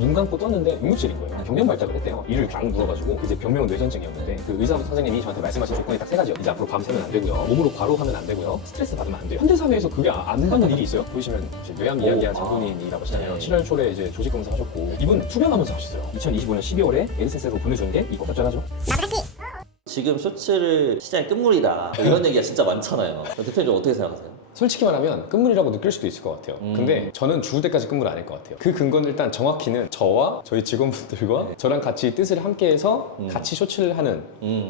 눈 감고 떴는데 응급실인 거예요. 병명 발작을 했대요. 이를 쫙 물어가지고 이제 병명은 뇌전증이었는데 그 의사 선생님이 저한테 말씀하신 조건이 딱 3가지요. 이제 앞으로 밤 새면 안 되고요. 몸으로 과로하면 안 되고요. 스트레스 받으면 안 돼요. 현대사회에서 그게 안 받는 일이 있어요? 보시면 이제 뇌암 이야기한 장본인이라고 하시잖아요. 7월 초에 이제 조직 검사 하셨고 이분 투병하면서 하셨어요. 2025년 12월에 에리센스로 보내준 게 이거 적절하죠? 지금 쇼츠를 시장의 끝물이다 이런 얘기가 진짜 많잖아요. 대표님 좀 어떻게 생각하세요? 솔직히 말하면 끝물이라고 느낄 수도 있을 것 같아요. 근데 저는 죽을 때까지 끝물 아닐 것 같아요. 그 근거는 일단 정확히는 저와 저희 직원분들과 저랑 같이 뜻을 함께해서 같이 쇼츠를 하는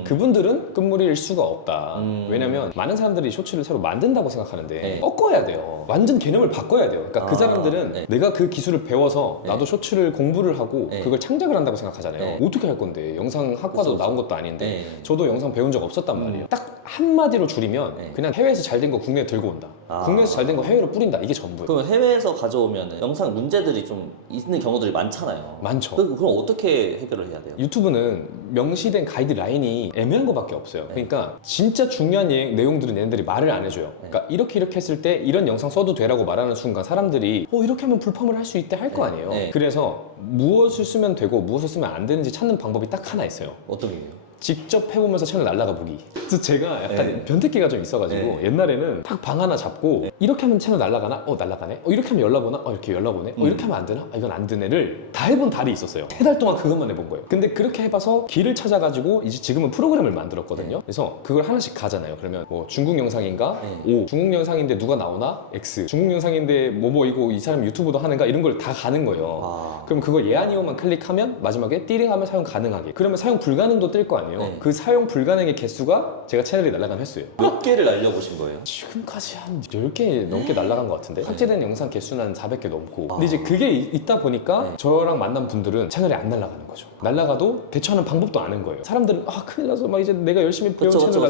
그분들은 끝물일 수가 없다. 왜냐면 많은 사람들이 쇼츠를 새로 만든다고 생각하는데 꺾어야 돼요. 완전 개념을 바꿔야 돼요. 그러니까 그 사람들은 내가 그 기술을 배워서 나도 쇼츠를 공부를 하고 그걸 창작을 한다고 생각하잖아요. 어떻게 할 건데? 영상학과도 나온 것도 아닌데 저도 영상 배운 적 없었단 말이에요. 딱 한마디로 줄이면 그냥 해외에서 잘 된 거 국내에 들고 온다. 국내에서 잘 된 거 해외로 뿌린다. 이게 전부예요. 그러면 해외에서 가져오면 영상 문제들이 좀 있는 경우들이 많잖아요. 많죠. 그럼 어떻게 해결을 해야 돼요? 유튜브는 명시된 가이드라인이 애매한 것밖에 없어요. 그러니까 진짜 중요한 내용들은 얘네들이 말을 안 해줘요. 그러니까 이렇게 했을 때 이런 영상 써도 되라고 말하는 순간 사람들이 이렇게 하면 불펌을 할 수 있대 할 거 아니에요. 그래서 무엇을 쓰면 되고 무엇을 쓰면 안 되는지 찾는 방법이 딱 하나 있어요. 어떤 게요? 직접 해보면서 채널 날라가 보기. 그래서 제가 약간 변태기가 좀 있어가지고 옛날에는 딱 방 하나 잡고 이렇게 하면 채널 날라가나? 날라가네? 이렇게 하면 연락 오나? 이렇게 연락 오네? 이렇게 하면 안 되나? 이건 안 되네를 다 해본 달이 있었어요. 3달 동안 그것만 해본 거예요. 근데 그렇게 해봐서 길을 찾아가지고 이제 지금은 프로그램을 만들었거든요. 그래서 그걸 하나씩 가잖아요. 그러면 뭐 중국 영상인가? O. 중국 영상인데 누가 나오나? X. 중국 영상인데 이거 이 사람 유튜브도 하는가? 이런 걸 다 가는 거예요. 그럼 그거 예아니오만 클릭하면 마지막에 띠링하면 사용 가능하게. 그러면 사용 불가능도 뜰 거 아니에요. 그 사용 불가능의 개수가 제가 채널이 날아간 횟수예요. 몇 개를 날려보신 거예요? 지금까지 한 10개 넘게 날아간 것 같은데 삭제된 영상 개수는 한 400개 넘고 근데 이제 그게 있다 보니까 저랑 만난 분들은 채널이 안 날아가는 거죠. 날아가도 대처하는 방법도 아는 거예요. 사람들은 큰일 나서 막 이제 내가 열심히 배운 채널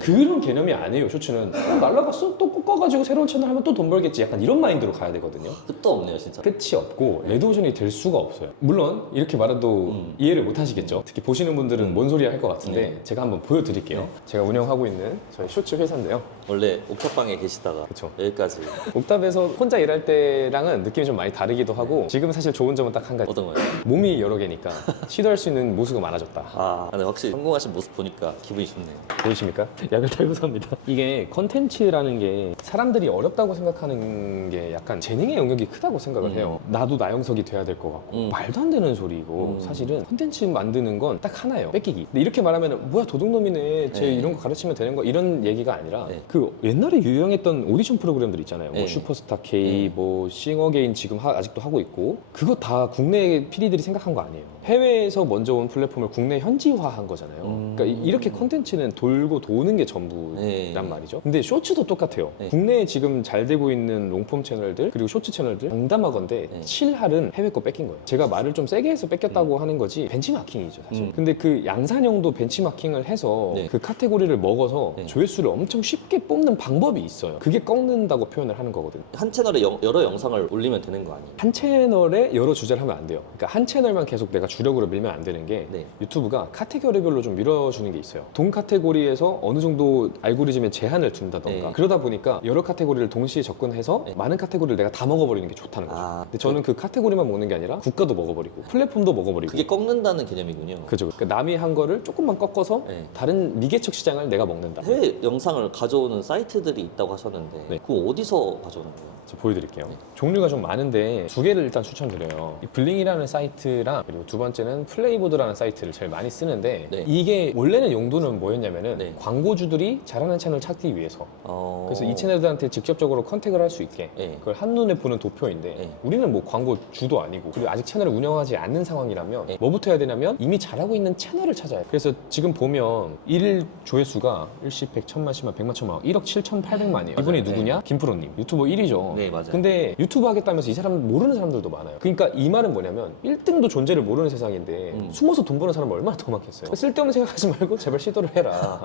그런 개념이 아니에요. 쇼츠는 날아갔어? 또 꺾어가지고 새로운 채널 하면 또 돈 벌겠지 약간 이런 마인드로 가야 되거든요. 끝도 없네요 진짜. 끝이 없고 레드오션이 될 수가 없어요. 물론 이렇게 말해도 이해를 못 하시겠죠. 특히 보시는 분들은 뭔 소리야 할 것 같은데 제가 한번 보여드릴게요. 제가 운영하고 있는 저희 쇼츠 회사인데요. 원래 옥탑방에 계시다가 그쵸. 여기까지 옥탑에서 혼자 일할 때랑은 느낌이 좀 많이 다르기도 하고 지금 사실 좋은 점은 딱 한 가지. 어떤 거예요? 몸이 여러 개니까 시도할 수 있는 모습가 많아졌다. 근데 확실히 성공하신 모습 보니까 기분이 좋네요. 보이십니까? 약을 달고 삽니다. 이게 컨텐츠라는 게 사람들이 어렵다고 생각하는 게 약간 재능의 영역이 크다고 생각을 해요. 나도 나영석이 돼야 될 것 같고 말도 안 되는 소리고 사실은 컨텐츠 만드는 건 딱 하나예요. 뺏기기. 근데 이렇게 말하면 뭐야 도둑놈이네. 쟤 이런 거 가르치면 되는 거 이런 얘기가 아니라 그 옛날에 유행했던 오디션 프로그램들 있잖아요. 뭐 슈퍼스타 K, 뭐 싱어게인 지금 아직도 하고 있고 그거 다 국내 PD들이 생각한 거 아니에요. 해외에서 먼저 온 플랫폼을 국내 현지화한 거잖아요. 그러니까 이렇게 컨텐츠는 돌고 도는 게 전부란 말이죠. 근데 쇼츠도 똑같아요. 국내에 지금 잘 되고 있는 롱폼 채널들 그리고 쇼츠 채널들 장담하건대 7할은 해외 거 뺏긴 거예요. 제가 말을 좀 세게 해서 뺏겼다고 하는 거지 벤치마킹이죠 사실. 근데 그 양산형도 벤치마킹을 해서 그 카테고리를 먹어서 조회수를 엄청 쉽게 뽑는 방법이 있어요. 그게 꺾는다고 표현을 하는 거거든요. 한 채널에 여러 영상을 올리면 되는 거 아니에요? 한 채널에 여러 주제를 하면 안 돼요. 그러니까 한 채널만 계속 내가 주력으로 밀면 안 되는 게 유튜브가 카테고리별로 좀 밀어주는 게 있어요. 동 카테고리에서 어느 정도 알고리즘에 제한을 둔다던가 그러다 보니까 여러 카테고리를 동시에 접근해서 많은 카테고리를 내가 다 먹어버리는 게 좋다는 거죠. 근데 저는 그 카테고리만 먹는 게 아니라 국가도 먹어버리고 플랫폼도 먹어버리고 그게 꺾는다는 개념이군요. 그죠. 그러니까 남이 한 거를 조금만 꺾어서 다른 미개척 시장을 내가 먹는다. 해외 영상을 가져오는 사이트들이 있다고 하셨는데 그거 어디서 가져오는 거예요? 제가 보여드릴게요. 종류가 좀 많은데 2개를 일단 추천드려요. 이 블링이라는 사이트랑 그리고 두 번째는 플레이보드라는 사이트를 제일 많이 쓰는데 이게 원래는 용도는 뭐였냐면은 광고주들이 잘하는 채널 찾기 위해서 그래서 이 채널들한테 직접적으로 컨택을 할 수 있게 그걸 한눈에 보는 도표인데 우리는 뭐 광고주도 아니고 그리고 아직 채널을 운영하지 않는 상황이라면 뭐부터 해야 되냐면 이미 잘하고 있는 채널을 찾아야 돼요. 그래서 지금 보면 1일 조회수가 일십 100, 1000만, 10만, 100만, 1000만 1억 7,800만이에요. 이분이 누구냐? 김프로님. 유튜버 1위죠. 네, 맞아요. 근데 유튜브 하겠다면서 이 사람 모르는 사람들도 많아요. 그러니까 이 말은 뭐냐면 1등도 존재를 모르는 세상인데 숨어서 돈 버는 사람 얼마나 더 많겠어요. 쓸데없는 생각하지 말고 제발 시도를 해라.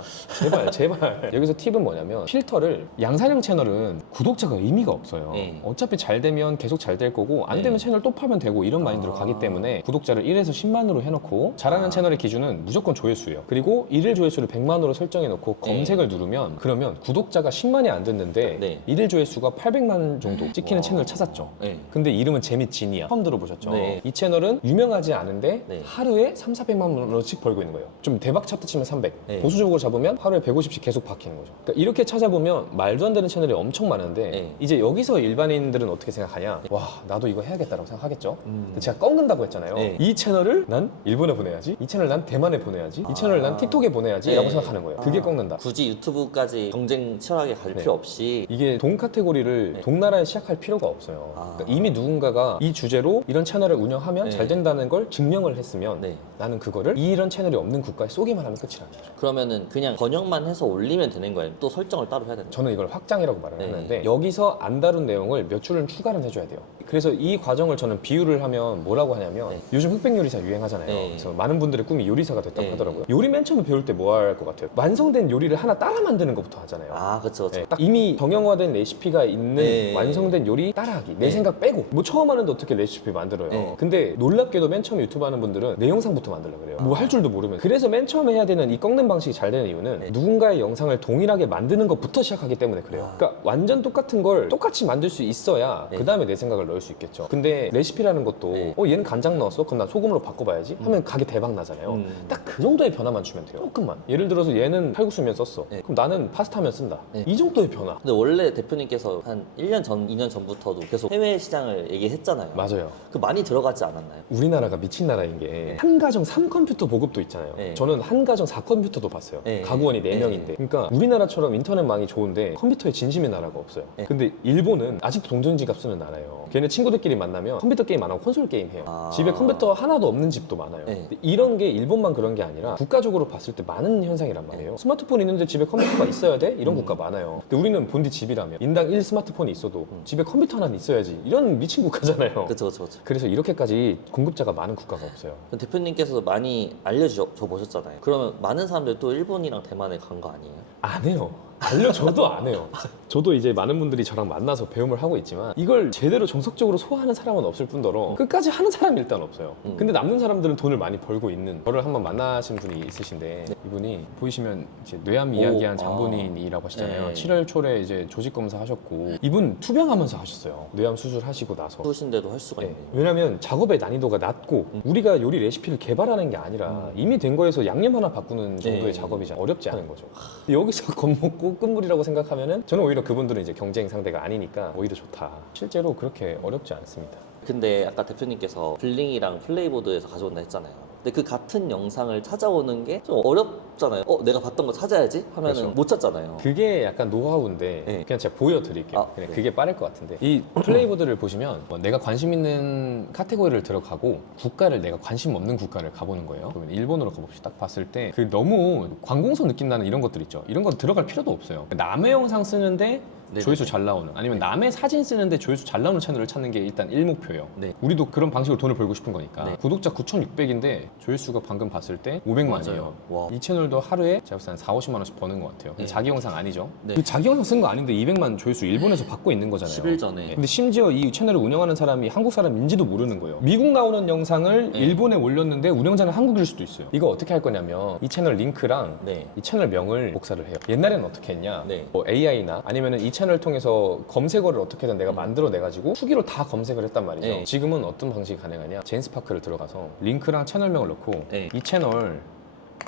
제발. 여기서 팁은 뭐냐면 필터를 양산형 채널은 구독자가 의미가 없어요. 어차피 잘 되면 계속 잘 될 거고 안 되면 채널 또 팔면 되고 이런 마인드로 가기 때문에 구독자를 1에서 10만으로 해놓고 잘하는 채널의 기준은 무조건 조회수예요. 그리고 1일 조회수를 100만으로 설정해놓고 검색을 누르면 그러면 구독자가 10만이 안 됐는데 1일 조회수가 800만 정도 찍히는 채널을 찾았죠. 근데 이름은 재밌진이야. 처음 들어보셨죠? 이 채널은 유명하지 않은데 하루에 3,400만 원씩 벌고 있는 거예요. 좀 대박 차트 치면 300, 보수적으로 잡으면 하루에 150씩 계속 박히는 거죠. 그러니까 이렇게 찾아보면 말도 안 되는 채널이 엄청 많은데 이제 여기서 일반인들은 어떻게 생각하냐? 와, 나도 이거 해야겠다라고 생각하겠죠? 근데 제가 꺾는다고 했잖아요. 이 채널을 난 일본에 보내야지, 이 채널을 난 대만에 보내야지, 이 채널을 난 틱톡에 보내야지 라고 생각하는 거예요. 그게 꺾는다. 굳이 유튜브까지 경쟁 치열하게 갈 필요 없이 이게 동 카테고리를 동나라에 시작할 필요가 없어요. 그러니까 이미 누군가가 이 주제로 이런 채널을 운영하면 잘 된다는 걸 증명을 했으면 나는 그거를 이런 채널이 없는 국가에 쏘기만 하면 끝이라는 거죠. 그러면은 그냥 번역만 해서 올리면 되는 거예요? 또 설정을 따로 해야 되는 거예요? 저는 이걸 확장이라고 말을 하는데 여기서 안 다룬 내용을 몇 줄은 추가를 해줘야 돼요. 그래서 이 과정을 저는 비유를 하면 뭐라고 하냐면 요즘 흑백 요리사 유행하잖아요. 그래서 많은 분들의 꿈이 요리사가 됐다고 하더라고요. 요리 맨 처음에 배울 때 뭐 할 것 같아요? 완성된 요리를 하나 따라 만드는 것부터 하잖아요. 아, 그쵸. 딱 이미 정형화된 레시피가 있는 완성된 요리 따라하기. 내 생각 빼고. 뭐 처음 하는데 어떻게 레시피 만들어요? 근데 놀랍게도 맨 처음에 유튜브 하는 분들은 내 영상부터 만들려고 그래요. 뭐 할 줄도 모르면. 그래서 맨 처음에 해야 되는 이 꺾는 방식이 잘 되는 이유는 누군가의 영상을 동일하게 만드는 것부터 시작하기 때문에 그래요. 그러니까 완전 똑같은 걸 똑같이 만들 수 있어야 그 다음에 내 생각을 넣을 수 있겠죠. 근데 레시피라는 것도 얘는 간장 넣었어? 그럼 난 소금으로 바꿔봐야지 하면 가게 대박 나잖아요. 딱 그 정도의 변화만 주면 돼요. 조금만. 예를 들어서 얘는 칼국수면 썼어. 그럼 나는 파스타면 쓴다. 이 정도의 변화. 근데 원래 대표님께서 한 1년 전, 2년 전부터도 계속 해외 시장을 얘기했잖아요. 맞아요. 그 많이 들어가지 않았나요? 우리나라가 미친 나라인 게 한 가정 3컴퓨터 보급도 있잖아요. 저는 한 가정 4컴퓨터도 봤어요. 가구원이 4명인데. 그러니까 우리나라처럼 인터넷망이 좋은데 컴퓨터에 진심인 나라가 없어요. 근데 일본은 아직도 동전지갑 쓰는 나라예요. 걔네 친구들끼리 만나면 컴퓨터 게임 안 하고 콘솔 게임 해요. 집에 컴퓨터 하나도 없는 집도 많아요. 근데 이런 게 일본만 그런 게 아니라 국가적으로 봤을 때 많은 현상이란 말이에요. 스마트폰 있는데 집에 컴퓨터가 있어야 돼? 이런 국가 많아요. 근데 우리는 본디 집이라면 인당 1 스마트폰이 있어도 집에 컴퓨터 하나는 있어야지. 이런 미친 국가잖아요. 그쵸. 그래서 이렇게까지 공급자가 많은 국가가 없어요. 그럼 대표님께서 많이 알려줘 보셨잖아요. 그러면 많은 사람들이 또 일본이랑 대만에 간 거 아니에요? 안 해요. 알려줘도 안 해요. 저도 이제 많은 분들이 저랑 만나서 배움을 하고 있지만 이걸 제대로 정석적으로 소화하는 사람은 없을 뿐더러 끝까지 하는 사람이 일단 없어요. 근데 남는 사람들은 돈을 많이 벌고 있는, 저를 한번 만나신 분이 있으신데 이분이 보이시면 이제 뇌암 이야기한 장본인이라고 하시잖아요. 7월 초에 이제 조직 검사 하셨고 이분 투병하면서 하셨어요. 뇌암 수술하시고 나서. 수신데도 할 수가 있네요. 왜냐면 작업의 난이도가 낮고 우리가 요리 레시피를 개발하는 게 아니라 이미 된 거에서 양념 하나 바꾸는 정도의 작업이잖아요. 어렵지 않은 거죠. 여기서 겁먹고 끝물이라고 생각하면은 저는 오히려 그분들은 이제 경쟁 상대가 아니니까 오히려 좋다. 실제로 그렇게 어렵지 않습니다. 근데 아까 대표님께서 블링이랑 플레이보드에서 가져온다 했잖아요. 근데 그 같은 영상을 찾아오는 게 좀 어렵잖아요. 내가 봤던 거 찾아야지 하면은 그렇죠. 못 찾잖아요. 그게 약간 노하우인데 그냥 제가 보여드릴게요. 그냥 그게 빠를 것 같은데 이 플레이보드를 보시면 내가 관심 있는 카테고리를 들어가고 국가를 내가 관심 없는 국가를 가보는 거예요. 그러면 일본으로 가봅시다. 딱 봤을 때 그 너무 관공서 느낌 나는 이런 것들 있죠. 이런 거 들어갈 필요도 없어요. 남의 영상 쓰는데 조회수 잘 나오는, 아니면 남의 사진 쓰는데 조회수 잘 나오는 채널을 찾는 게 일단 1목표예요. 우리도 그런 방식으로 돈을 벌고 싶은 거니까. 구독자 9,600인데 조회수가 방금 봤을 때 500만이에요. 이 채널도 하루에 제가 봤을 때 한 4, 50만 원씩 버는 것 같아요. 근데 자기 영상 아니죠. 그 자기 영상 쓴 거 아닌데 200만 조회수 일본에서 받고 있는 거잖아요. 10일 전에. 근데 심지어 이 채널을 운영하는 사람이 한국 사람인지도 모르는 거예요. 미국 나오는 영상을 일본에 올렸는데 운영자는 한국일 수도 있어요. 이거 어떻게 할 거냐면 이 채널 링크랑 이 채널 명을 복사를 해요. 옛날에는 어떻게 했냐, 뭐 AI나 아니면은 이 채널을 통해서 검색어를 어떻게든 내가 만들어 내가지고 후기로 다 검색을 했단 말이죠. 지금은 어떤 방식이 가능하냐, 제인스파크를 들어가서 링크랑 채널명을 넣고 이 채널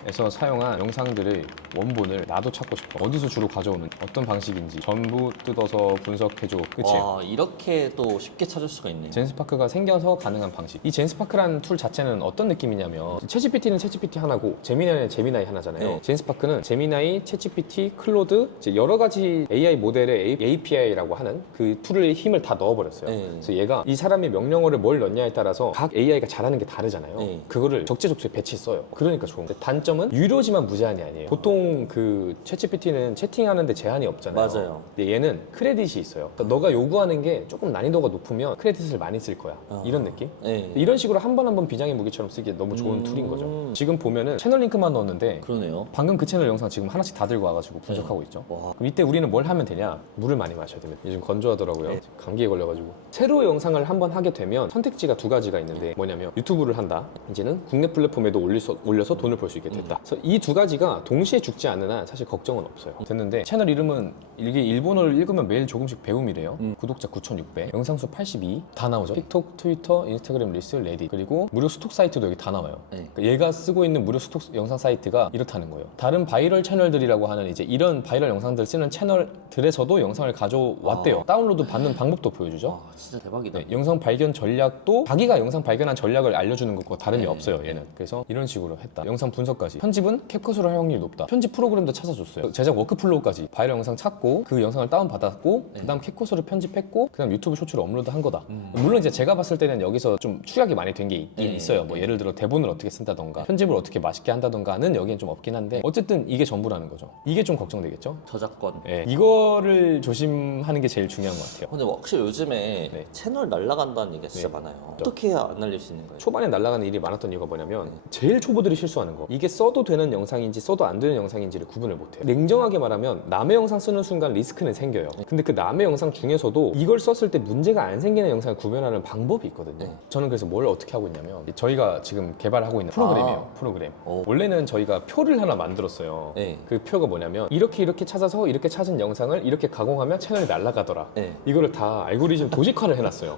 에서 사용한 영상들의 원본을 나도 찾고 싶어. 어디서 주로 가져오는, 어떤 방식인지 전부 뜯어서 분석해줘. 끝이에요. 이렇게 또 쉽게 찾을 수가 있네요. 젠스파크가 생겨서 가능한 방식. 이 젠스파크라는 툴 자체는 어떤 느낌이냐면 챗GPT는 챗GPT 하나고 제미나이는 제미나이 하나잖아요. 젠스파크는 제미나이, 챗GPT, 클로드 이제 여러 가지 AI 모델의 API라고 하는 그 툴의 힘을 다 넣어버렸어요. 그래서 얘가 이 사람이 명령어를 뭘 넣냐에 따라서 각 AI가 잘하는 게 다르잖아요. 그거를 적재적소에 배치했어요. 그러니까 좋은 거예요. 단점은 유료지만 무제한이 아니에요. 보통 그 챗GPT는 채팅하는데 제한이 없잖아요. 맞아요. 근데 얘는 크레딧이 있어요. 그러니까 너가 요구하는 게 조금 난이도가 높으면 크레딧을 많이 쓸 거야. 이런 느낌? 네. 이런 식으로 한 번 한 번 비장의 무기처럼 쓰기에 너무 좋은 툴인 거죠. 지금 보면은 채널 링크만 넣었는데 그러네요. 방금 그 채널 영상 지금 하나씩 다 들고 와가지고 분석하고 있죠. 와. 그럼 이때 우리는 뭘 하면 되냐? 물을 많이 마셔야 됩니다. 요즘 건조하더라고요. 네. 감기에 걸려가지고. 새로 영상을 한번 하게 되면 선택지가 두 가지가 있는데 뭐냐면 유튜브를 한다. 이제는 국내 플랫폼에도 올려서 돈을 벌 수 있게 됐다. 그래서 이 두 가지가 동시에 죽지 않는 한 사실 걱정은 없어요. 됐는데 채널 이름은 이게 일본어를 읽으면 매일 조금씩 배움이래요. 구독자 9,600, 영상 수 82, 다 나오죠. 틱톡, 트위터, 인스타그램 릴스, 레딧, 그리고 무료 수톡 사이트도 여기 다 나와요. 네. 그러니까 얘가 쓰고 있는 무료 수톡 영상 사이트가 이렇다는 거예요. 다른 바이럴 채널들이라고 하는 이제 이런 바이럴 영상들 쓰는 채널들에서도 영상을 가져왔대요. 다운로드 받는 방법도 보여주죠. 와, 진짜 대박이다. 네, 영상 발견 전략도 자기가 영상 발견한 전략을 알려주는 것과 다름이 네. 없어요, 얘는. 그래서 이런 식으로 했다. 영상 분석까지. 편집은 캡컷으로 할 확률이 높다. 편집 프로그램도 찾아줬어요. 제작 워크플로우까지. 바이럴 영상 찾고 그 영상을 다운받았고 네. 그다음 캡컷으로 편집했고 그다음 유튜브 쇼츠로 업로드한 거다. 물론 이제 제가 봤을 때는 여기서 좀 축약이 많이 된 게 있긴 네. 있어요. 뭐 예를 들어 대본을 어떻게 쓴다던가 편집을 어떻게 맛있게 한다던가는 여기엔 좀 없긴 한데 어쨌든 이게 전부라는 거죠. 이게 좀 걱정되겠죠? 저작권. 예, 이거를 조심하는 게 제일 중요한 것 같아요. 근데 확실히 요즘에 네. 채널 날라간다는 얘기가 진짜 네. 많아요. 어떻게 해야 안 날릴 수 있는 거예요? 초반에 날아가는 일이 많았던 이유가 뭐냐면 제일 초보들이 실수하는 거, 이게 써도 되는 영상인지 써도 안 되는 영상인지를 구분을 못해요. 냉정하게 말하면 남의 영상 쓰는 순간 리스크는 생겨요. 근데 그 남의 영상 중에서도 이걸 썼을 때 문제가 안 생기는 영상을 구별하는 방법이 있거든요. 네. 저는 그래서 뭘 어떻게 하고 있냐면 저희가 지금 개발하고 있는 프로그램이에요. 프로그램. 원래는 저희가 표를 하나 만들었어요. 네. 그 표가 뭐냐면 이렇게 찾아서 이렇게 찾은 영상을 이렇게 가공하면 채널이 날아가더라. 네. 이거를 다 알고리즘 도식화를 해놨어요.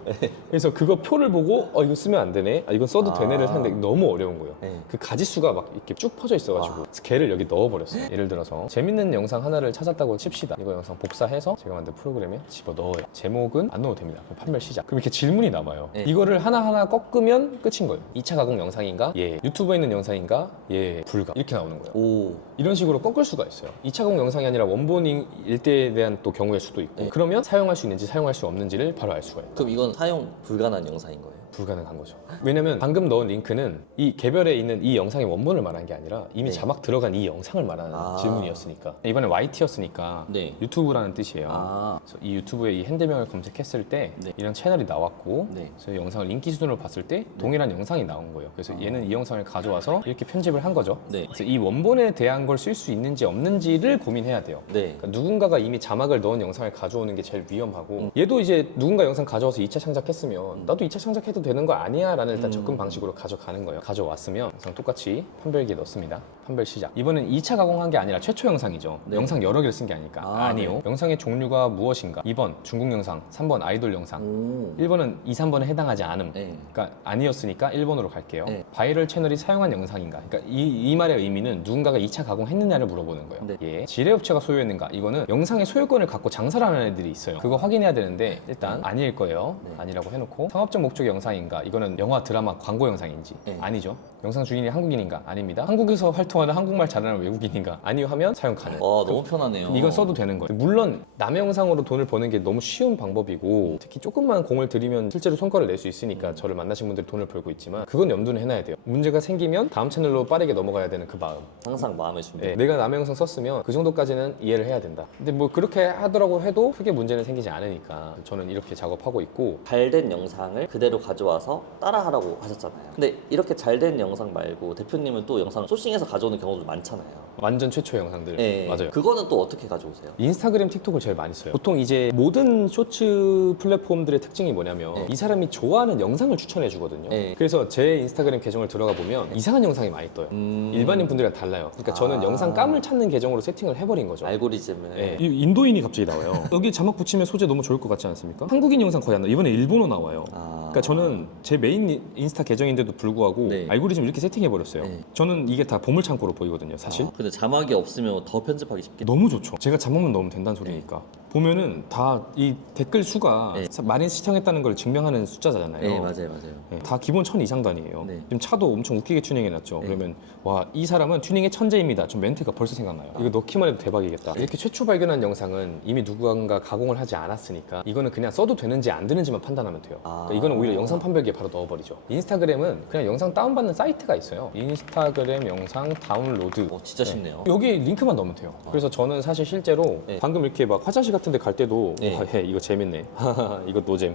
그래서 그거 표를 보고 이거 쓰면 안 되네, 이건 써도 되네를 하는데 너무 어려운 거예요. 네. 그 가지수가 막 이렇게 쭉 퍼져 있어가지고 그래서 걔를 여기 넣어버렸어요. 예를 들어서 재밌는 영상 하나를 찾았다고 칩시다. 이거 영상 복사해서 제가 만든 프로그램에 집어넣어요. 제목은 안 넣어도 됩니다. 그럼 판별 시작. 그럼 이렇게 질문이 남아요. 네. 이거를 하나하나 꺾으면 끝인 거예요. 2차 가공 영상인가? 예. 유튜브에 있는 영상인가? 예. 불가. 이렇게 나오는 거예요. 오. 이런 식으로 꺾을 수가 있어요. 2차 가공 영상이 아니라 원본일 때에 대한 또 경우일 수도 있고 네. 그러면 사용할 수 있는지 사용할 수 없는지를 바로 알 수가 있어요. 그럼 이건 사용 불가능한 영상인 거예요? 불가능한 거죠. 왜냐면 방금 넣은 링크는 이 개별에 있는 이 영상의 원본을 말한 게 아니라 이미 네. 자막 들어간 이 영상을 말하는 질문이었으니까. 이번에 YT였으니까 네. 유튜브라는 뜻이에요. 아. 그래서 이 유튜브에 이 핸드명을 검색했을 때 네. 이런 채널이 나왔고 네. 그래서 영상을 인기 순으로 봤을 때 동일한 영상이 나온 거예요. 그래서 얘는 이 영상을 가져와서 이렇게 편집을 한 거죠. 네. 그래서 이 원본에 대한 걸 쓸 수 있는지 없는지를 고민해야 돼요. 네. 그러니까 누군가가 이미 자막을 넣은 영상을 가져오는 게 제일 위험하고 얘도 이제 누군가 영상 가져와서 2차 창작했으면 나도 2차 창작해도 되는 거 아니야 라는 일단 접근 방식으로 가져가는 거예요. 가져왔으면 영상 똑같이 판별기에 넣습니다. 판별 시작. 이번엔 2차 가공한 게 아니라 최초 영상이죠. 네. 영상 여러 개를 쓴 게 아니니까. 아니요. 네. 영상의 종류가 무엇인가? 2번 중국 영상, 3번 아이돌 영상, 오. 1번은 2, 3번에 해당하지 않음. 네. 그러니까 아니었으니까 1번으로 갈게요. 네. 바이럴 채널이 사용한 영상인가? 그러니까 이 말의 의미는 누군가가 2차 가공했느냐를 물어보는 거예요. 네. 예. 지뢰업체가 소유했는가? 이거는 영상의 소유권을 갖고 장사를 하는 애들이 있어요. 그거 확인해야 되는데 일단 아닐 거예요. 네. 아니라고 해놓고 상업적 목적의 영상인가? 이거는 영화, 드라마, 광고 영상인지 네. 아니죠. 영상 주인이 한국인인가? 아닙니다. 한국에서 활동하는 한국말 잘하는 외국인인가? 아니요 하면 사용 가능. 너무 편하네요. 이건 써도 되는 거예요. 물론 남의 영상으로 돈을 버는 게 너무 쉬운 방법이고 특히 조금만 공을 들이면 실제로 성과를 낼 수 있으니까 저를 만나신 분들이 돈을 벌고 있지만 그건 염두는 해놔야 돼요. 문제가 생기면 다음 채널로 빠르게 넘어가야 되는 그 마음. 항상 마음의 준비. 네, 내가 남의 영상 썼으면 그 정도까지는 이해를 해야 된다. 근데 뭐 그렇게 하더라고 해도 크게 문제는 생기지 않으니까 저는 이렇게 작업하고 있고. 잘 된 영상을 그대로 가져와서 따라하라고 하셨잖아요. 근데 이렇게 잘 된 영상 말고 대표님은 또 영상 소싱해서 가져오는 경우도 많잖아요. 완전 최초 영상들. 네. 맞아요. 그거는 또 어떻게 가져오세요? 인스타그램, 틱톡을 제일 많이 써요. 보통 이제 모든 쇼츠 플랫폼들의 특징이 뭐냐면 네. 이 사람이 좋아하는 영상을 추천해 주거든요. 네. 그래서 제 인스타그램 계정을 들어가 보면 이상한 영상이 많이 떠요. 일반인 분들이랑 달라요. 그러니까 저는 영상 감을 찾는 계정으로 세팅을 해버린 거죠. 알고리즘을. 네. 이 인도인이 갑자기 나와요. 여기 자막 붙이면 소재 너무 좋을 것 같지 않습니까? 한국인 영상 거의 안 나와요. 이번에 일본어 나와요. 그러니까 저는 제 메인 인스타 계정인데도 불구하고 네. 알고리즘 이렇게 세팅해버렸어요. 네. 저는 이게 다 보물창고로 보이거든요, 사실. 근데 자막이 없으면 더 편집하기 쉽겠 너무 좋죠. 제가 자막만 넣으면 된다는 소리니까. 보면은 다 이 댓글 수가 네. 많이 시청했다는 걸 증명하는 숫자잖아요. 네, 맞아요. 네, 다 기본 1000 이상 단위예요. 네. 지금 차도 엄청 웃기게 튜닝해놨죠. 네. 그러면 와, 이 사람은 튜닝의 천재입니다. 좀 멘트가 벌써 생각나요. 이거 넣기만 해도 대박이겠다. 이렇게 최초 발견한 영상은 이미 누군가 가공을 하지 않았으니까 이거는 그냥 써도 되는지 안 되는지만 판단하면 돼요. 그러니까 이거는 오히려 영상 판별기에 바로 넣어버리죠. 인스타그램은 그냥 영상 다운받는 사이트가 있어요. 인스타그램 영상 다운로드. 진짜 쉽네요. 여기 링크만 넣으면 돼요. 그래서 저는 사실 실제로 네. 방금 이렇게 막 화장실 같은 데 갈 때도 네. 와, 이거 재밌네. 이거 노잼.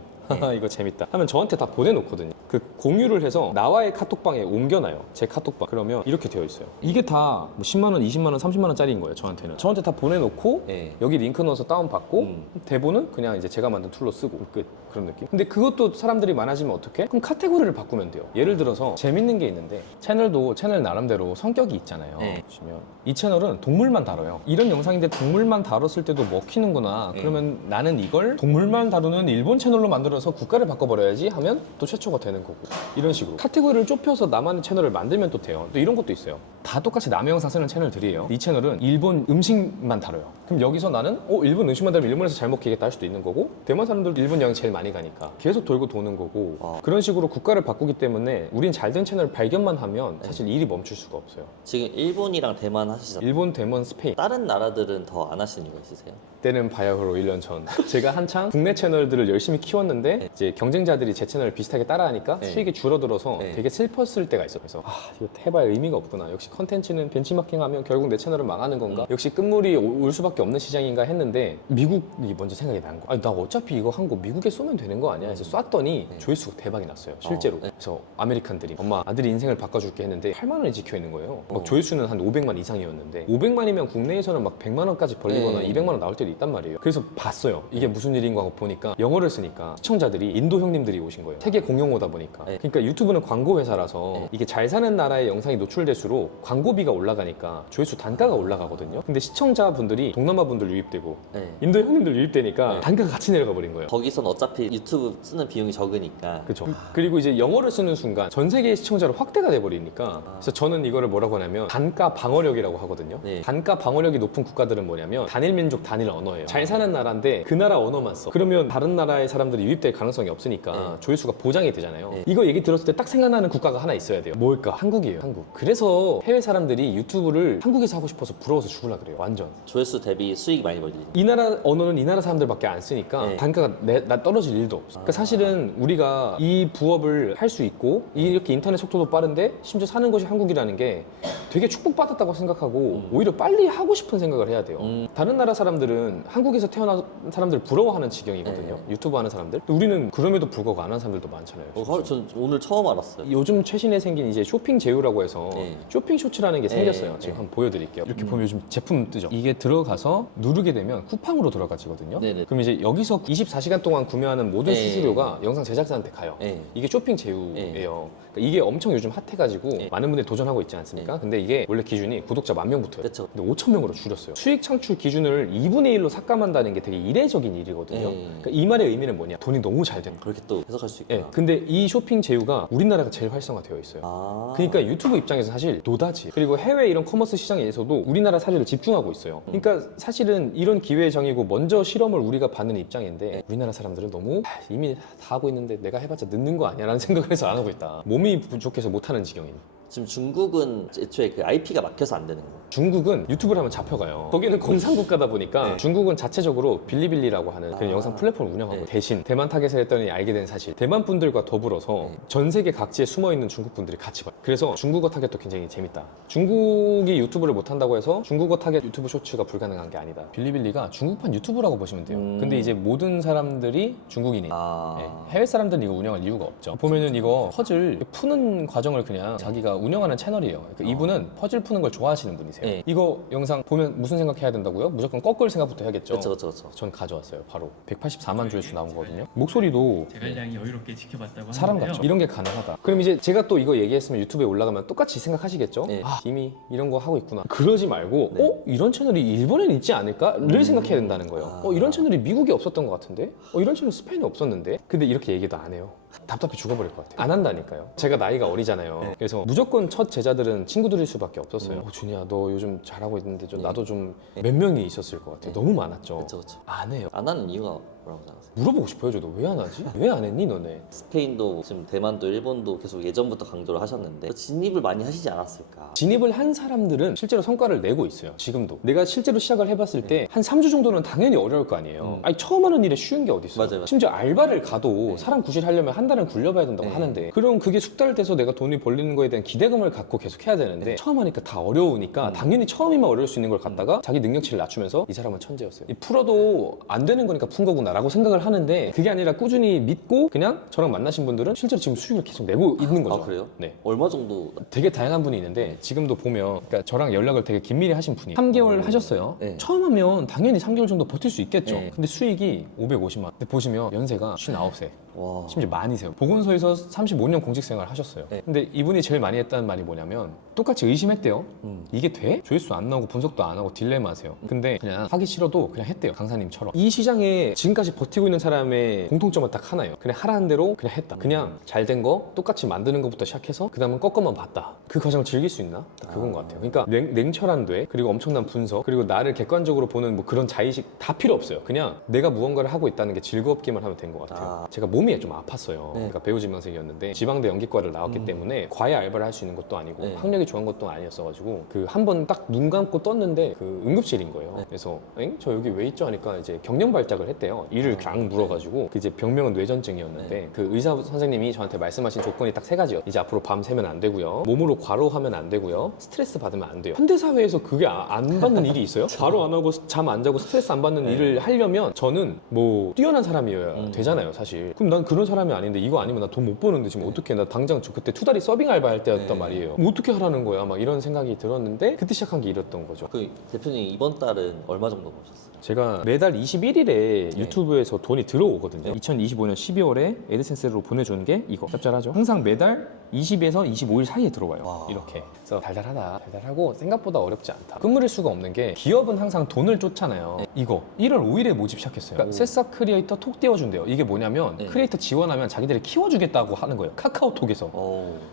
이거 재밌다. 하면 저한테 다 보내놓거든요. 그 공유를 해서 나와의 카톡방에 옮겨놔요. 제 카톡방. 그러면 이렇게 되어 있어요. 이게 다 뭐 10만 원, 20만 원, 30만 원짜리인 거예요. 저한테는. 저한테 다 보내놓고 네. 여기 링크 넣어서 다운받고 음. 대본은 그냥 이제 제가 만든 툴로 쓰고 끝. 그런 느낌. 근데 그것도 사람들이 많아지면 어떡해? 그럼 카테고리를 바꾸면 돼요. 예를 들어서 재밌는 게 있는데 채널도 채널 나름대로 성격이 있잖아요. 네. 보시면 이 채널은 동물만 다뤄요. 이런 영상인데 동물만 다뤘을 때도 먹히는구나. 네. 그러면 나는 이걸 동물만 다루는 일본 채널로 만들어서 국가를 바꿔버려야지 하면 또 최초가 되는 거고. 이런 식으로 카테고리를 좁혀서 나만의 채널을 만들면 또 돼요. 또 이런 것도 있어요. 다 똑같이 남의 영상 쓰는 채널들이에요. 이 채널은 일본 음식만 다뤄요. 그럼 여기서 나는 일본 음식만 다루면 일본에서 잘 먹히겠다 할 수도 있는 거고, 대만 사람들도 일본 여행 제일 많이 가니까 계속 돌고 도는 거고, 그런 식으로 국가를 바꾸기 때문에 우린 잘된 채널 발견만 하면 사실 일이 멈출 수가 없어요. 지금 일본이랑 대만 하시잖아요. 일본, 대만, 스페인. 다른 나라들은 더 안 하시는 이유가 있으세요? 때는 바야흐로 1년 전 제가 한창 국내 채널들을 열심히 키웠는데 이제 경쟁자들이 제 채널을 비슷하게 따라하니까 네. 수익이 줄어들어서 네. 되게 슬펐을 때가 있어요. 그래서 이거 해봐야 의미가 없구나. 역시 컨텐츠는 벤치마킹하면 결국 내 채널은 망하는 건가? 역시 끝물이 올 수밖에 없는 시장인가 했는데 미국이 먼저 생각이 난 거야. 나 어차피 이거 한 거 미국에 쏘면 되는 거 아니야? 그래서 쐈더니 조회수가 대박이 났어요. 실제로. 네. 그래서 아메리칸들이 엄마 아들이 인생을 바꿔줄게 했는데 8만 원이 찍혀 있는 거예요. 막 조회수는 한 500만 이상이었는데 500만이면 국내에서는 막 100만 원까지 벌리거나 네. 200만 원 나올 때도 있단 말이에요. 그래서 봤어요. 이게 무슨 일인가 하고 보니까 영어를 쓰니까 시청자들이 인도 형님들이 오신 거예요. 세계 공용어다 보니까. 네. 그러니까 유튜브는 광고 회사라서 네. 이게 잘 사는 나라의 영상이 노출될수록 광고비가 올라가니까 조회수 단가가 올라가거든요. 근데 시청자분들이 동남아 분들 유입되고 네. 인도 형님들 유입되니까 네. 단가가 같이 내려가 버린 거예요. 거기선 어차피 유튜브 쓰는 비용이 적으니까. 그렇죠. 그리고 이제 영어를 쓰는 순간 전 세계의 시청자로 확대가 돼 버리니까 그래서 저는 이거를 뭐라고 하냐면 단가 방어력이라고 하거든요. 네. 단가 방어력이 높은 국가들은 뭐냐면 단일 민족 단일 언어예요. 잘 사는 나라인데 그 나라 언어만 써. 그러면 다른 나라의 사람들이 유입될 가능성이 없으니까 네. 조회수가 보장이 되잖아요. 네. 이거 얘기 들었을 때 딱 생각나는 국가가 하나 있어야 돼요. 뭘까? 한국이에요. 한국. 그래서 해외 사람들이 유튜브를 한국에서 하고 싶어서 부러워서 죽으려 그래요. 완전. 조회수 대비 수익이 많이 벌리는. 이 나라 언어는 이 나라 사람들밖에 안 쓰니까 네. 단가가 나 떨어질 일도 없어. 그러니까 사실은 우리가 이 부업을 할 수 있고 이렇게 인터넷 속도도 빠른데 심지어 사는 것이 한국이라는 게 되게 축복받았다고 생각하고 오히려 빨리 하고 싶은 생각을 해야 돼요. 다른 나라 사람들은 한국에서 태어난 사람들 부러워하는 지경이거든요. 유튜브 하는 사람들. 근데 우리는 그럼에도 불구하고 안 하는 사람들도 많잖아요. 전 오늘 처음 알았어요. 요즘 최신에 생긴 이제 쇼핑 제휴라고 해서 네. 쇼핑 쇼츠라는 게 생겼어요. 네. 지금 한번 보여드릴게요. 이렇게 보면 요즘 제품 뜨죠. 이게 들어가서 누르게 되면 쿠팡으로 들어가지거든요. 네네. 그럼 이제 여기서 24시간 동안 구매하는 모든 네. 수수료가 영상 제작자한테 가요. 네. 이게 쇼핑 제휴예요. 그러니까 이게 엄청 요즘 핫해가지고 네. 많은 분들이 도전하고 있지 않습니까? 근데 이게 원래 기준이 구독자 10,000명부터예요. 그렇죠. 근데 5,000명으로 줄였어요. 수익 창출 기준을 2분의 1로 삭감한다는 게 되게 이례적인 일이거든요. 네. 그러니까 이 말의 의미는 뭐냐? 돈이 너무 잘 되는 거예요. 그렇게 또 해석할 수 예, 있구나. 근데 이 쇼핑 제휴가 우리나라가 제일 활성화되어 있어요. 그러니까 유튜브 입장에서 사실 노다지. 그리고 해외 이런 커머스 시장에서도 우리나라 사례를 집중하고 있어요. 그러니까 사실은 이런 기회정이고 먼저 실험을 우리가 받는 입장인데 우리나라 사람들은 너무 이미 다 하고 있는데 내가 해봤자 늦는 거 아니야 라는 생각을 해서 안 하고 있다. 몸이 부족해서 못하는 지경인. 지금 중국은 애초에 그 IP가 막혀서 안 되는 거예요. 중국은 유튜브를 하면 잡혀가요. 거기는 공산국가다 보니까 네. 중국은 자체적으로 빌리빌리라고 하는 그런 영상 플랫폼을 운영하고 네. 대신 대만 타겟을 했더니 알게 된 사실 대만 분들과 더불어서 전 세계 각지에 숨어있는 중국 분들이 같이 봐요. 그래서 중국어 타겟도 굉장히 재밌다. 중국이 유튜브를 못한다고 해서 중국어 타겟 유튜브 쇼츠가 불가능한 게 아니다. 빌리빌리가 중국판 유튜브라고 보시면 돼요. 근데 이제 모든 사람들이 중국인이 네, 해외 사람들은 이거 운영할 이유가 없죠. 보면은 이거 퍼즐 푸는 과정을 그냥 자기가 운영하는 채널이에요. 그러니까 이분은 퍼즐 푸는 걸 좋아하시는 분이세요. 네. 이거 영상 보면 무슨 생각해야 된다고요? 무조건 꺾을 생각부터 해야겠죠. 그렇죠. 전 가져왔어요. 바로 184만 조회수 나온 거거든요. 목소리도 제갈량이 여유롭게 지켜봤다고 사람 하는데요. 같죠. 이런 게 가능하다. 그럼 이제 제가 또 이거 얘기했으면 유튜브에 올라가면 똑같이 생각하시겠죠? 네. 이미 이런 거 하고 있구나. 그러지 말고 네. 이런 채널이 일본에는 있지 않을까?를 생각해야 된다는 거예요. 이런 채널이 미국에 없었던 것 같은데? 이런 채널 스페인에 없었는데? 근데 이렇게 얘기도 안 해요. 답답해 죽어버릴 것 같아요. 안 한다니까요. 제가 나이가 어리잖아요. 네. 그래서 무조건 첫 제자들은 친구들일 수밖에 없었어요. 준이야 너 요즘 잘하고 있는데 네. 나도 좀 몇 명이 있었을 것 같아요. 너무 많았죠. 그렇죠. 안 해요. 안 하는 이유가 뭐라고 생각하세요? 물어보고 싶어요. 저도 왜 안 하지? 왜 안 했니 너네? 스페인도 지금 대만도 일본도 계속 예전부터 강조를 하셨는데 진입을 많이 하시지 않았을까? 진입을 한 사람들은 실제로 성과를 내고 있어요. 지금도. 내가 실제로 시작을 해봤을 때 한 3주 정도는 당연히 어려울 거 아니에요. 아니 처음 하는 일에 쉬운 게 어디 있어요. 맞아요. 심지어 알바를 가도 사람 구실하려면 한 달은 굴려봐야 된다고 네. 하는데 그럼 그게 숙달돼서 내가 돈이 벌리는 거에 대한 기대감을 갖고 계속 해야 되는데 처음 하니까 다 어려우니까 당연히 처음이면 어려울 수 있는 걸 갖다가 자기 능력치를 낮추면서 이 사람은 천재였어요. 이 풀어도 안 되는 거니까 푼 거구나 라고 생각을 하는데 그게 아니라 꾸준히 믿고 그냥 저랑 만나신 분들은 실제로 지금 수익을 계속 내고 있는 거죠. 아 그래요? 네. 얼마 정도? 되게 다양한 분이 있는데 지금도 보면 그러니까 저랑 연락을 되게 긴밀히 하신 분이 3개월 하셨어요. 네. 처음 하면 당연히 3개월 정도 버틸 수 있겠죠. 네. 근데 수익이 550만. 근데 보시면 연세가 59세. 와. 심지어 많이세요. 보건소에서 35년 공직생활 하셨어요. 네. 근데 이분이 제일 많이 했다는 말이 뭐냐면 똑같이 의심했대요. 음. 이게 돼? 조회수 안 나오고 분석도 안 하고 딜레마 하세요. 근데 그냥 하기 싫어도 그냥 했대요. 강사님처럼. 이 시장에 지금까지 버티고 있는 사람의 공통점은 딱 하나예요. 그냥 하라는 대로 그냥 했다. 그냥 잘 된 거 똑같이 만드는 것부터 시작해서 그 다음은 꺾어만 봤다. 그 과정을 즐길 수 있나? 딱 그건 것 같아요. 그러니까 냉철한 뇌 그리고 엄청난 분석 그리고 나를 객관적으로 보는 뭐 그런 자의식 다 필요 없어요. 그냥 내가 무언가를 하고 있다는 게 즐겁기만 하면 된 것 같아요. 제가 몸이 좀 아팠어요. 그러니까 배우지망생이었는데 지방대 연기과를 나왔기 때문에 과외 알바를 할 수 있는 것도 아니고 네. 학력이 좋은 것도 아니었어가지고 그 한 번 딱 눈 감고 떴는데 그 응급실인 거예요. 그래서 엥? 저 여기 왜 있죠? 하니까 이제 경련 발작을 했대요. 이를 강 물어가지고 그 이제 병명은 뇌전증이었는데 그 의사 선생님이 저한테 말씀하신 조건이 딱 세 가지요. 이제 앞으로 밤 새면 안 되고요. 몸으로 과로하면 안 되고요. 스트레스 받으면 안 돼요. 현대사회에서 그게 안 받는 일이 있어요? 과로 안 하고 잠 안 자고 스트레스 안 받는 일을 하려면 저는 뭐 뛰어난 사람이어야 되잖아요, 사실. 그럼 난 그런 사람이 아닌데 이거 아니면 나 돈 못 버는데 지금 어떻게 나 당장 저 그때 투다리 서빙 알바 할 때였단 말이에요. 뭐 어떻게 하라는 거야? 막 이런 생각이 들었는데 그때 시작한 게 이랬던 거죠. 그 대표님 이번 달은 얼마 정도 버셨어요? 제가 매달 21일에 유튜브에서 돈이 들어오거든요. 2025년 12월에 에드센스로 보내주는 게 이거 짭짤하죠. 항상 매달 20에서 25일 사이에 들어와요. 와. 이렇게. 그래서 달달하다. 달달하고 생각보다 어렵지 않다. 끝물일 수가 없는 게 기업은 항상 돈을 쫓잖아요. 이거 1월 5일에 모집 시작했어요. 그러니까 새싹 크리에이터 톡 띄워준대요. 이게 뭐냐면 크리에이터 지원하면 자기들이 키워주겠다고 하는 거예요. 카카오톡에서.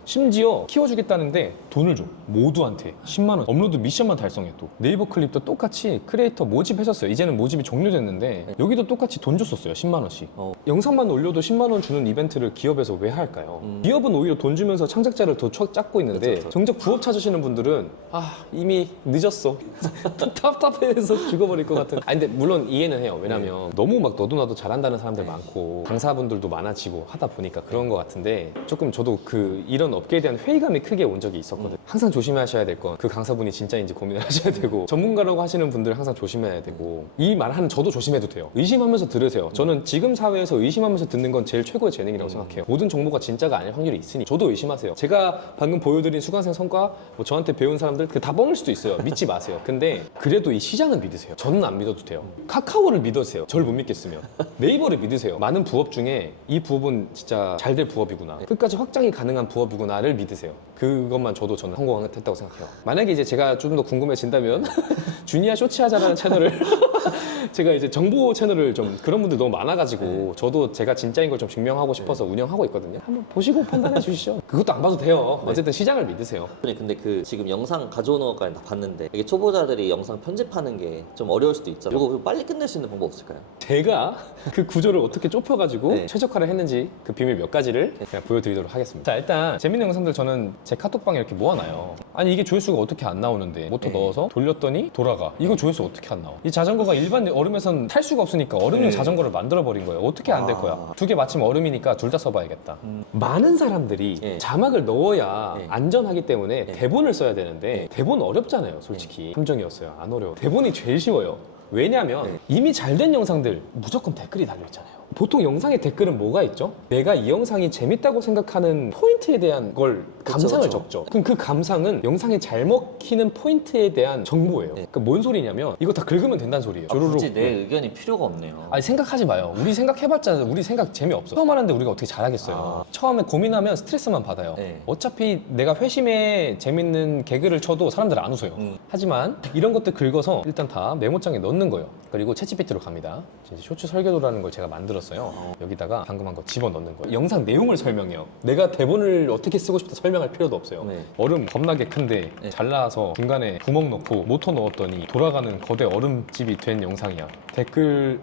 심지어 키워주겠다는데 돈을 줘. 모두한테 10만 원. 업로드 미션만 달성해 또. 네이버 클립도 똑같이 크리에이터 모집했었어요. 이제는 모집이 종료됐는데 여기도 똑같이 돈 줬었어요. 10만 원씩. 영상만 올려도 10만 원 주는 이벤트를 기업에서 왜 할까요? 기업은 오히려 돈 주면서 창작자를 더 쫙고 있는데 그쵸. 정작 부업 찾으시는 분들은 이미 늦었어. 답답해서 죽어버릴 것 같은. 근데 물론 이해는 해요. 왜냐면 너무 막 너도 나도 잘한다는 사람들 많고 강사분들도 많아지고 하다 보니까 그런 것 같은데 조금 저도 그 이런 업계에 대한 회의감이 크게 온 적이 있었거든요. 항상 조심하셔야 될 건 그 강사분이 진짜인지 고민을 하셔야 되고 전문가라고 하시는 분들 항상 조심해야 되고 이 말 하는 저도 조심해도 돼요. 의심하면서 들으세요. 저는 지금 사회에서 의심하면서 듣는 건 제일 최고의 재능이라고 생각해요. 모든 정보가 진짜가 아닐 확률이 있으니 저도 의심하세요. 제가 방금 보여드린 수강생 성과 뭐 저한테 배운 사람들 그 다 뻥일 수도 있어요. 믿지 마세요. 근데 그래도 이 시장은 믿으세요. 저는 안 믿어도 돼요. 카카오를 믿으세요. 절 못 믿겠으면. 네이버를 믿으세요. 많은 부업 중에 이 부업은 진짜 잘 될 부업이구나. 끝까지 확장이 가능한 부업이구나를 믿으세요. 그것만 저도 저는 성공했다고 생각해요. 만약에 이제 제가 좀 더 궁금해진다면 주니아 쇼츠하자라는 채널을 제가 이제 정보 채널을 좀 그런 분들 너무 많아가지고 저도 제가 진짜인 걸 좀 증명하고 싶어서 운영하고 있거든요. 한번 보시고 판단해 주시죠. 그것도 안 봐도 돼요. 어쨌든 시장을 믿으세요. 근데 그 지금 영상 가져오는 것까지 다 봤는데 이게 초보자들이 영상 편집하는 게 좀 어려울 수도 있잖아요. 이거 빨리 끝낼 수 있는 방법 없을까요? 제가 그 구조를 어떻게 좁혀가지고 네. 최적화를 했는지 그 비밀 몇 가지를 그냥 보여드리도록 하겠습니다. 자, 일단 재밌는 영상들 저는 제 카톡방에 이렇게 모아놔요. 아니 이게 조회수가 어떻게 안 나오는데 모터 넣어서 돌렸더니 돌아가. 이거 조회수 어떻게 안 나와? 이 자전거가 일반 얼음에선 탈 수가 없으니까 얼음용 자전거를 만들어 버린 거예요. 어떻게 안 될 거야? 두 개 마침 얼음이니까 둘 다 써봐야겠다. 많은 사람들이 자막을 넣어야 안전하기 때문에 대본을 써야 되는데 대본 어렵잖아요, 솔직히. 함정이었어요. 안 어려워. 대본이 제일 쉬워요. 왜냐면 이미 잘 된 영상들 무조건 댓글이 달려있잖아요. 보통 영상의 댓글은 뭐가 있죠? 내가 이 영상이 재밌다고 생각하는 포인트에 대한 걸 감상을 그쵸. 적죠. 그럼 그 감상은 영상에 잘 먹히는 포인트에 대한 정보예요. 그러니까 뭔 소리냐면 이거 다 긁으면 된다는 소리예요. 굳이 내 의견이 필요가 없네요. 아니 생각하지 마요. 우리 생각해봤자 우리 생각 재미없어. 처음 하는데 우리가 어떻게 잘하겠어요. 처음에 고민하면 스트레스만 받아요. 어차피 내가 회심에 재밌는 개그를 쳐도 사람들 안 웃어요. 하지만 이런 것들 긁어서 일단 다 메모장에 넣는 거예요. 그리고 챗GPT로 갑니다. 이제 쇼츠 설계도라는 걸 제가 만들었어요. 여기다가 방금 한 거 집어넣는 거예요. 영상 내용을 설명해요. 내가 대본을 어떻게 쓰고 싶다 설명할 필요도 없어요. 얼음 겁나게 큰데 잘라서 중간에 구멍 넣고 모터 넣었더니 돌아가는 거대 얼음집이 된 영상이야. 댓글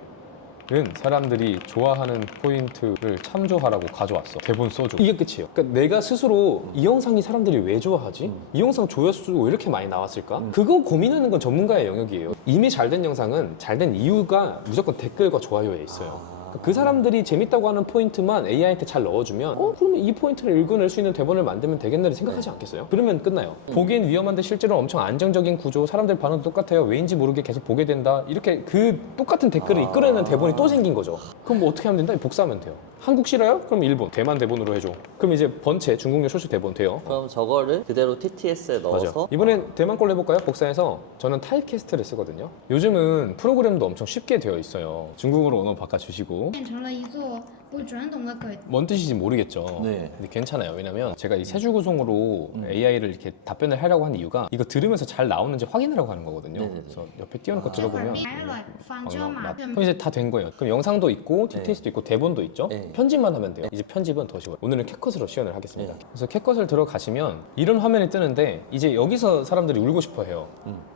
사람들이 좋아하는 포인트를 참조하라고 가져왔어. 대본 써줘. 이게 끝이에요. 그러니까 내가 스스로 이 영상이 사람들이 왜 좋아하지? 이 영상 조회수 왜 이렇게 많이 나왔을까? 그거 고민하는 건 전문가의 영역이에요. 이미 잘 된 영상은 잘 된 이유가 무조건 댓글과 좋아요에 있어요. 그 사람들이 재밌다고 하는 포인트만 AI한테 잘 넣어주면 그러면 이 포인트를 읽어낼 수 있는 대본을 만들면 되겠네 생각하지 않겠어요? 그러면 끝나요. 보기엔 위험한데 실제로 엄청 안정적인 구조, 사람들 반응도 똑같아요. 왜인지 모르게 계속 보게 된다. 이렇게 그 똑같은 댓글을 이끌어내는 대본이 또 생긴 거죠. 그럼 뭐 어떻게 하면 된다? 복사하면 돼요. 한국 싫어요? 그럼 일본, 대만 대본으로 해줘. 그럼 이제 번체, 중국용 쇼츠 대본 돼요. 그럼 저거를 그대로 TTS에 넣어서 맞아. 이번엔 대만 걸로 해볼까요? 복사해서 저는 타입캐스트를 쓰거든요. 요즘은 프로그램도 엄청 쉽게 되어 있어요. 중국어로 언어 바꿔주시고 变成了一座不传统的可 뭔 뜻인지 모르겠죠. 네. 근데 괜찮아요. 왜냐면 제가 이 세 줄 구성으로 AI를 이렇게 답변을 하려고 하는 이유가 이거 들으면서 잘 나오는지 확인하려고 하는 거거든요. 네네네. 그래서 옆에 띄워놓고 这会儿 들어보면 来了方舟嘛， 그럼 이제 다 된 거예요. 그럼 영상도 있고 TTS도 있고 대본도 있죠. 네. 편집만 하면 돼요. 이제 편집은 더 쉬워요. 오늘은 캡컷으로 시연을 하겠습니다. 네. 그래서 캡컷을 들어가시면 이런 화면이 뜨는데 이제 여기서 사람들이 울고 싶어 해요.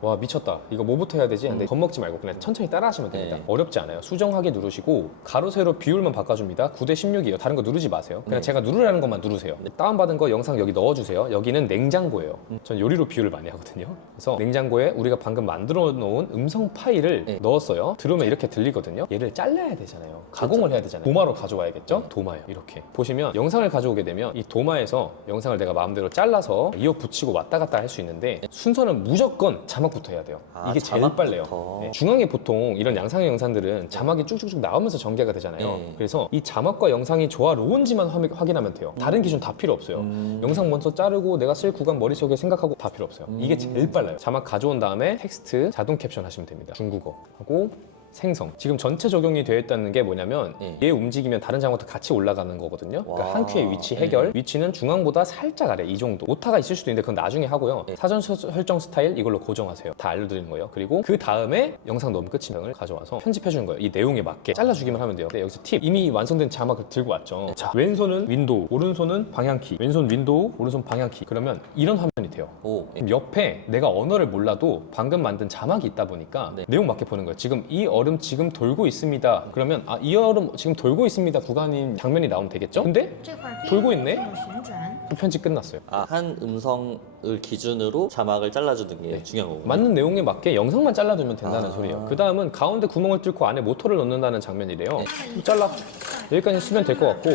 와 미쳤다. 이거 뭐부터 해야 되지? 근데 겁먹지 말고 그냥 천천히 따라하시면 됩니다. 네. 어렵지 않아요. 수정하기 누르시고 가로 세로 비율만 바꿔줍니다. 9대 16이에요. 다른 거 누르지 마세요. 그냥 네. 제가 누르라는 것만 누르세요. 다운받은 거 영상 여기 넣어주세요. 여기는 냉장고예요. 전 요리로 비유를 많이 하거든요. 그래서 냉장고에 우리가 방금 만들어 놓은 음성 파일을 네. 넣었어요. 들으면 이렇게 들리거든요. 얘를 잘라야 되잖아요. 가공을 해야 되잖아요. 도마로 가져와야겠죠? 도마예요. 이렇게 보시면 영상을 가져오게 되면 이 도마에서 영상을 내가 마음대로 잘라서 이어 붙이고 왔다 갔다 할 수 있는데 순서는 무조건 자막부터 해야 돼요. 이게 제일 자막부터. 빨라요. 네. 중앙에 보통 이런 양상의 영상들은 자막이 쭉쭉쭉 나오면서 전개가 되잖아요. 네. 그래서 이 자막과 영상이 조화로운지만 확인하면 돼요. 다른 기준 다 필요 없어요. 영상 먼저 자르고 내가 쓸 구간 머릿속에 생각하고 다 필요 없어요. 이게 제일 빨라요. 자막 가져온 다음에 텍스트 자동 캡션 하시면 됩니다. 중국어 하고 생성. 지금 전체 적용이 되어 있다는 게 뭐냐면 얘 움직이면 다른 자막도 같이 올라가는 거거든요. 그러니까 와. 한 큐의 위치 해결. 위치는 중앙보다 살짝 아래 이 정도. 오타가 있을 수도 있는데 그건 나중에 하고요. 사전 설정 스타일 이걸로 고정하세요. 다 알려드리는 거예요. 그리고 그 다음에 영상 넣으면 끝인 을 가져와서 편집해 주는 거예요. 이 내용에 맞게 잘라주기만 하면 돼요. 네, 여기서 팁. 이미 완성된 자막을 들고 왔죠. 자, 왼손은 윈도우, 오른손은 방향키. 왼손 윈도우, 오른손 방향키. 그러면 이런 화면이 돼요. 오. 그럼 옆에 내가 언어를 몰라도 방금 만든 자막이 있다 보니까 네. 내용 맞게 보는 거예요. 지금 이 얼음 지금 돌고 있습니다. 그러면 아, 이 얼음 지금 돌고 있습니다. 구간인 장면이 나오면 되겠죠? 근데 这块儿 돌고 있네? 有旋转， 그 편집 끝났어요. 한 음성을 기준으로 자막을 잘라주는 게 중요한 거군요. 맞는 내용에 맞게 영상만 잘라두면 된다는 아. 소리예요. 그 다음은 가운데 구멍을 뚫고 안에 모터를 넣는다는 장면이래요. 그럼 잘라. 여기까지 쓰면 될 것 같고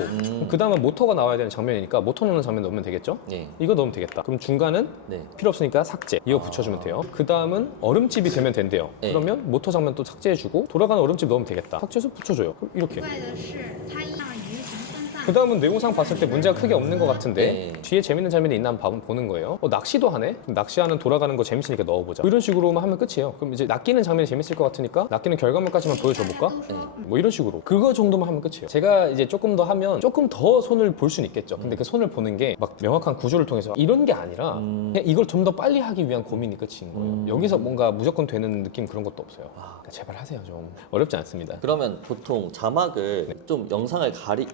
그 다음은 모터가 나와야 되는 장면이니까 모터 넣는 장면 넣으면 되겠죠? 네. 이거 넣으면 되겠다. 그럼 중간은 네. 필요 없으니까 삭제. 이거 붙여주면 돼요. 그 다음은 얼음집이 되면 된대요. 네. 그러면 모터 장면 또 삭제해주고 돌아가는 얼음집 넣으면 되겠다. 삭제해서 붙여줘요. 그럼 이렇게. 怪的是它一样鱼形分散 그 다음은 내용상 봤을 때 문제가 크게 없는 것 같은데 네. 뒤에 재밌는 장면이 있나 한번 보는 거예요. 낚시도 하네? 그럼 낚시하는 돌아가는 거 재밌으니까 넣어보자. 이런 식으로만 하면 끝이에요. 그럼 이제 낚이는 장면이 재밌을 것 같으니까 낚이는 결과물까지만 보여줘볼까? 都说 뭐 이런 식으로 그거 정도만 하면 끝이에요. 제가 이제 조금 더 하면 조금 더 손을 볼 수는 있겠죠. 근데 그 손을 보는 게 막 명확한 구조를 통해서 이런 게 아니라 그냥 이걸 좀 더 빨리 하기 위한 고민이 끝인 거예요. 여기서 뭔가 무조건 되는 느낌 그런 것도 없어요. 그러니까 제발 하세요. 좀 어렵지 않습니다. 그러면 보통 자막을 좀 영상을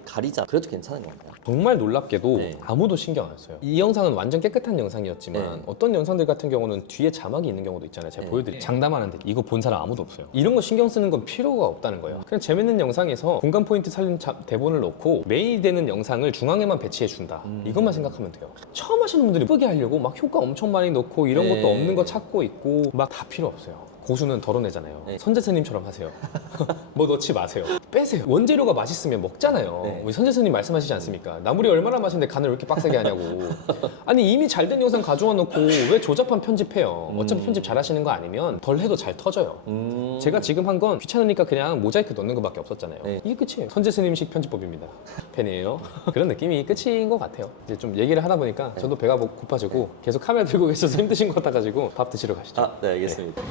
가리자 그래도 괜찮은 건가요? 정말 놀랍게도 네. 아무도 신경 안 써요. 이 영상은 완전 깨끗한 영상이었지만 네. 어떤 영상들 같은 경우는 뒤에 자막이 있는 경우도 있잖아요. 제가 네. 보여드릴게요. 장담하는데 이거 본 사람 아무도 없어요. 이런 거 신경 쓰는 건 필요가 없다는 거예요. 그냥 재밌는 영상에서 공간 포인트 살린 대본을 넣고 메인 되는 영상을 중앙에만 배치해 준다. 이것만 생각하면 돼요. 처음 하시는 분들이 예쁘게 하려고 막 효과 엄청 많이 넣고 이런 네. 것도 없는 거 찾고 있고 막 다 필요 없어요. 고수는 덜어내잖아요. 네. 선제스님처럼 하세요. 뭐 넣지 마세요. 빼세요. 원재료가 맛있으면 먹잖아요. 네. 우리 선제스님 말씀하시지 않습니까? 나물이 얼마나 맛있는데 간을 왜 이렇게 빡세게 하냐고. 아니 이미 잘된 영상 가져와 놓고 왜 조잡한 편집해요? 어차피 편집 잘하시는 거 아니면 덜 해도 잘 터져요. 제가 지금 한 건 귀찮으니까 그냥 모자이크 넣는 것밖에 없었잖아요. 네. 이게 끝이에요. 선제스님식 편집법입니다. 팬이에요. 그런 느낌이 끝인 것 같아요. 이제 좀 얘기를 하다 보니까 저도 배가 고파지고 계속 카메라 들고 계셔서 힘드신 것 같아가지고 밥 드시러 가시죠. 아, 네, 알겠습니다.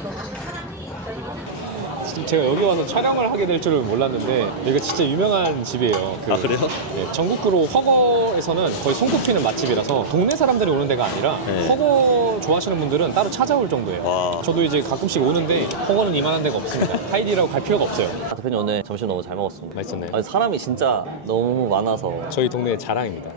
제가 여기 와서 촬영을 하게 될 줄은 몰랐는데 여기가 진짜 유명한 집이에요. 아, 그래요? 네, 전국구로 허거 허거에서는 거의 손꼽히는 맛집이라서 동네 사람들이 오는 데가 아니라 네. 허거 좋아하시는 분들은 따로 찾아올 정도예요. 와. 저도 이제 가끔씩 오는데 허거는 이만한 데가 없습니다. 하이디라고 갈 필요가 없어요. 대표님 오늘 점심 너무 잘 먹었습니다. 맛있었나요? 아니, 사람이 진짜 너무 많아서 저희 동네의 자랑입니다.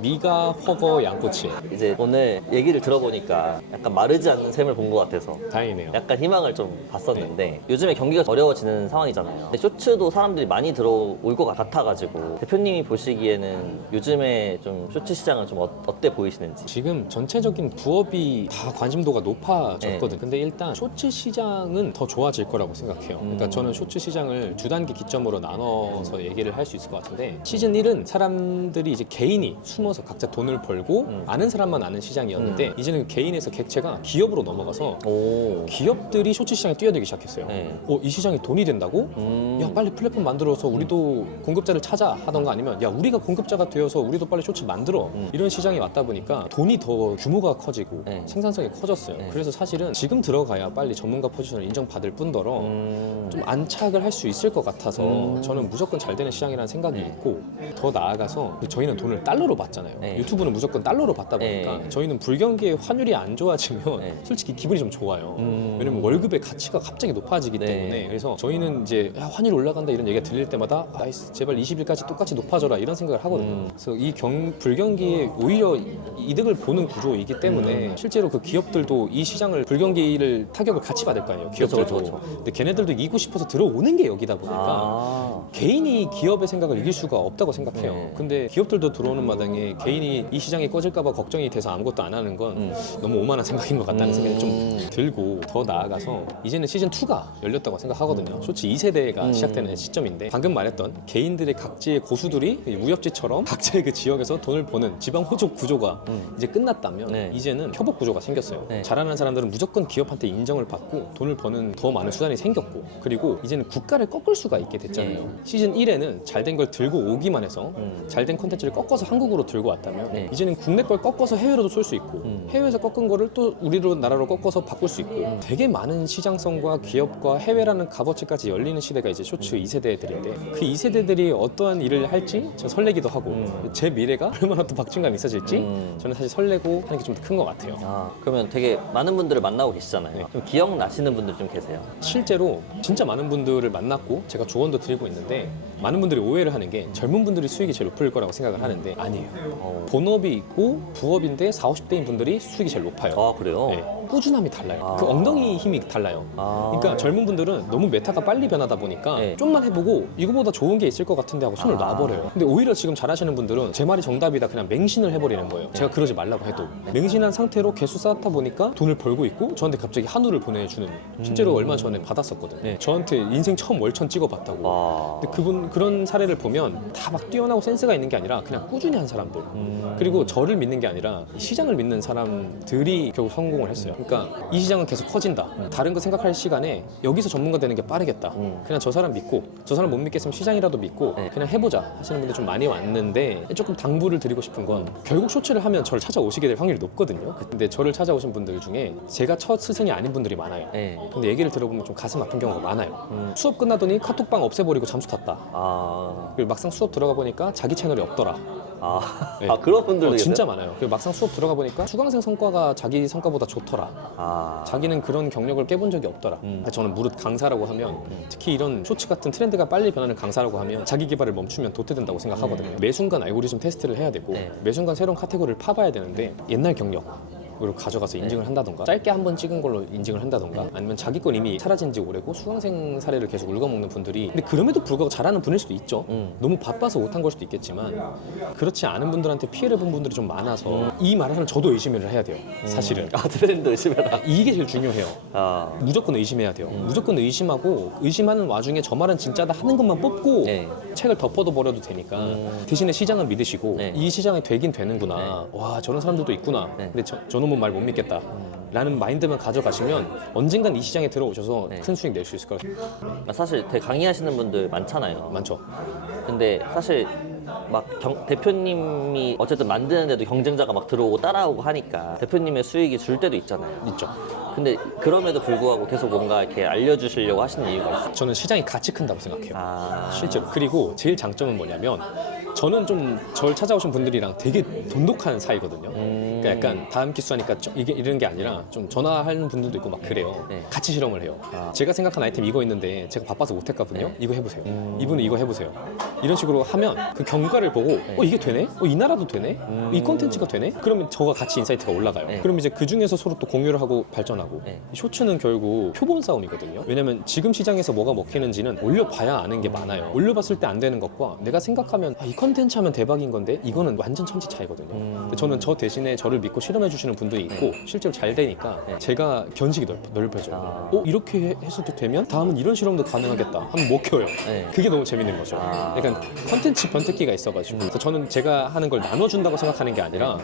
미가, 허거, 양꼬치. 이제 오늘 얘기를 들어보니까 약간 마르지 않는 셈을 본 것 같아서 다행이네요. 약간 희망을 좀 봤었는데 요즘에 경기가 어려워지는 상황이잖아요. 근데 쇼츠도 사람들이 많이 들어올 것 같아가지고 대표님이 보시기에는 요즘에 좀 쇼츠 시장은 좀 어때 보이시는지? 지금 전체적인 부업이 다 관심도가 높아졌거든. 네. 근데 일단 쇼츠 시장은 더 좋아질 거라고 생각해요. 그러니까 저는 쇼츠 시장을 두 단계 기점으로 나눠서 얘기를 할 수 있을 것 같은데 시즌 1은 사람들이 이제 개인이 숨어서 각자 돈을 벌고 아는 사람만 아는 시장이었는데 이제는 개인에서 객체가 기업으로 넘어가서 오. 기업들이 쇼츠 시장에 뛰어들기 시작했어요. 네. 이 시장이 돈이 된다고? 야 빨리 플랫폼 만들어서 우리도 공급자를 찾아 하던가 아니면 야 우리가 공급자가 되어서 우리도 빨리 쇼츠 만들어 이런 시장이 왔다 보니까 돈이 더 규모가 커지고 네. 생산성이 커졌어요. 네. 그래서 사실은 지금 들어가야 빨리 전문가 포지션을 인정받을 뿐더러 좀 안착을 할 수 있을 것 같아서 저는 무조건 잘 되는 시장이라는 생각이 있고 더 나아가서 저희는 돈을 달러로 받잖아요. 네. 유튜브는 무조건 달러로 받다 보니까 네. 저희는 불경기의 환율이 안 좋아지면 네. 솔직히 기분이 좀 좋아요. 왜냐면 월급의 가치가 갑자기 높아지기 네. 때문에 그래서 저희는 이제 야, 환율 올라간다 이런 얘기가 들릴 때마다 나이스 제발 20일까지 똑같이 높아져라 이런 생각을 하거든요. 그래서 이 불경기에 오히려 이득을 보는 구조이기 때문에 실제로 그 기업들도 이 시장을 불경기를 타격을 같이 받을 거 아니에요. 기업들도. 그쵸. 근데 걔네들도 이기고 싶어서 들어오는 게 여기다 보니까 아. 개인이 기업의 생각을 이길 수가 없다고 생각해요. 네. 근데 기업들도 들어오는 마당에 개인이 이 시장이 꺼질까봐 걱정이 돼서 아무것도 안 하는 건 너무 오만한 생각인 것 같다는 생각이 좀 들고 더 나아가서 이제는 시즌 2가 열렸다고 생각하거든요. 쇼츠 2세대가 시작되는 시점인데 방금 말했던 개인들의 각지의 고수들이 무협지처럼 각자의 그 지역에서 돈을 버는 지방 호족 구조가 이제 끝났다면 네. 이제는 협업 구조가 생겼어요. 네. 잘하는 사람들은 무조건 기업한테 인정을 받고 돈을 버는 더 많은 수단이 생겼고 그리고 이제는 국가를 꺾을 수가 있게 됐잖아요. 네. 시즌 1에는 잘된 걸 들고 오기만 해서 잘된 콘텐츠를 꺾어서 한국으로 들고 왔다면 네. 이제는 국내 걸 꺾어서 해외로도 쏠 수 있고 해외에서 꺾은 거를 또 우리로 나라로 꺾어서 바꿀 수 있고 되게 많은 시장성과 기업과 해외라는 값어치까지 열리는 시대가 이제 쇼츠 2세대들인데 그 2세대들이 어떠한 일을 할지 저 설레기도 하고 제 미래가 얼마나 또 박진감이 있어질지 저는 사실 설레고 하는 게 좀 더 큰 것 같아요. 아, 그러면 되게 많은 분들을 만나고 계시잖아요. 네. 좀 기억나시는 분들 좀 계세요? 실제로 진짜 많은 분들을 만났고 제가 조언도 드리고 있는데 많은 분들이 오해를 하는 게 젊은 분들이 수익이 제일 높을 거라고 생각을 하는데 아니에요. 본업이 있고 부업인데 40, 50대인 분들이 수익이 제일 높아요. 아, 그래요? 네. 꾸준함이 달라요. 아. 그 엉덩이 힘이 달라요. 아. 그러니까 젊은 분들은 너무 메타가 빨리 변하다 보니까 네. 좀만 해보고 이거보다 좋은 게 있을 것 같은데 하고 손을 놔버려요. 근데 오히려 지금 잘하시는 분들은 제 말이 정답이다 그냥 맹신을 해버리는 거예요. 제가 그러지 말라고 해도 맹신한 상태로 개수 쌓다 보니까 돈을 벌고 있고 저한테 갑자기 한우를 보내주는 실제로 얼마 전에 받았었거든요. 네. 저한테 인생 처음 월천 찍어봤다고. 와. 근데 그런 사례를 보면 다 막 뛰어나고 센스가 있는 게 아니라 그냥 꾸준히 한 사람들 그리고 저를 믿는 게 아니라 시장을 믿는 사람들이 결국 성공을 했어요. 그러니까 이 시장은 계속 커진다. 다른 거 생각할 시간에 여기서 전문가 되는 게 빠르겠다. 그냥 저 사람 믿고 저 사람 못 믿겠으면 시장이라도 믿고 네. 그냥 해보자 하시는 분들 좀 많이 왔는데 조금 당부를 드리고 싶은 건 결국 쇼츠를 하면 저를 찾아오시게 될 확률이 높거든요. 근데 저를 찾아오신 분들 중에 제가 첫 스승이 아닌 분들이 많아요. 네. 근데 얘기를 들어보면 좀 가슴 아픈 경우가 많아요. 수업 끝나더니 카톡방 없애버리고 잠수 탔다. 아. 그리고 막상 수업 들어가 보니까 자기 채널이 없더라. 아. 네. 아, 그런 분들도 계세요? 진짜 많아요. 그리고 막상 수업 들어가 보니까 수강생 성과가 자기 성과보다 좋더라. 아. 자기는 그런 경력을 깨본 적이 없더라. 저는 무릇 강사라고 하면 특히 이런 쇼츠 같은 트렌드가 빨리 변하는 강사라고 하면 자기 개발을 멈추면 도태된다고 생각하거든요. 매 순간 알고리즘 테스트를 해야 되고 네. 매 순간 새로운 카테고리를 파봐야 되는데 옛날 경력으로 가져가서 인증을 한다던가 짧게 한 번 찍은 걸로 인증을 한다던가 아니면 자기 건 이미 사라진 지 오래고 수강생 사례를 계속 읊어먹는 분들이 근데 그럼에도 불구하고 잘하는 분일 수도 있죠. 너무 바빠서 못한 걸 수도 있겠지만 그렇지 않은 분들한테 피해를 본 분들이 좀 많아서 이 말을 하면 저도 의심을 해야 돼요. 사실은 아, 트렌드 의심해라. 이게 제일 중요해요. 아. 무조건 의심해야 돼요. 무조건 의심하고 의심하는 와중에 저 말은 진짜다 하는 것만 뽑고 네. 책을 덮어도 버려도 되니까 대신에 시장은 믿으시고 네. 이 시장이 되긴 되는구나. 와 저런 사람들도 있구나. 네. 근데 저놈은 말 못 믿겠다. 라는 마인드만 가져가시면 언젠간 이 시장에 들어오셔서 네. 큰 수익 낼 수 있을 거예요. 사실 되게 강의하시는 분들 많잖아요. 많죠. 근데 사실 막 대표님이 어쨌든 만드는데도 경쟁자가 막 들어오고 따라오고 하니까 대표님의 수익이 줄 때도 있잖아요. 있죠. 근데 그럼에도 불구하고 계속 뭔가 이렇게 알려주시려고 하시는 이유가 있어요. 저는 시장이 가치 큰다고 생각해요. 아, 실제로. 그리고 제일 장점은 뭐냐면 저는 좀 절 찾아오신 분들이랑 되게 돈독한 사이거든요. 그러니까 약간 다음 기수하니까 이게 이런 게 아니라 좀 전화하는 분들도 있고 막 그래요. 네. 같이 실험을 해요. 아. 제가 생각한 아이템 이거 있는데 제가 바빠서 못 했거든요. 네. 이거 해보세요. 이분은 이거 해보세요. 이런 식으로 하면 그 경과를 보고 이게 되네? 이 나라도 되네? 이 콘텐츠가 되네? 그러면 저가 같이 인사이트가 올라가요. 네. 그럼 이제 그 중에서 서로 또 공유를 하고 발전하고 네. 쇼츠는 결국 표본 싸움이거든요. 왜냐면 지금 시장에서 뭐가 먹히는지는 올려봐야 아는 게 많아요. 올려봤을 때 안 되는 것과 내가 생각하면 이 컨텐츠 하면 대박인 건데 이거는 완전 천지 차이거든요. 근데 저는 저 대신에 저를 믿고 실험해 주시는 분들이 있고 실제로 잘 되니까 네. 제가 견식이 넓혀져요. 아. 이렇게 해서도 되면 다음은 이런 실험도 가능하겠다 하면 먹혀요. 네. 그게 너무 재밌는 거죠. 아. 약간 컨텐츠 변태기가 있어가지고 그래서 저는 제가 하는 걸 나눠준다고 생각하는 게 아니라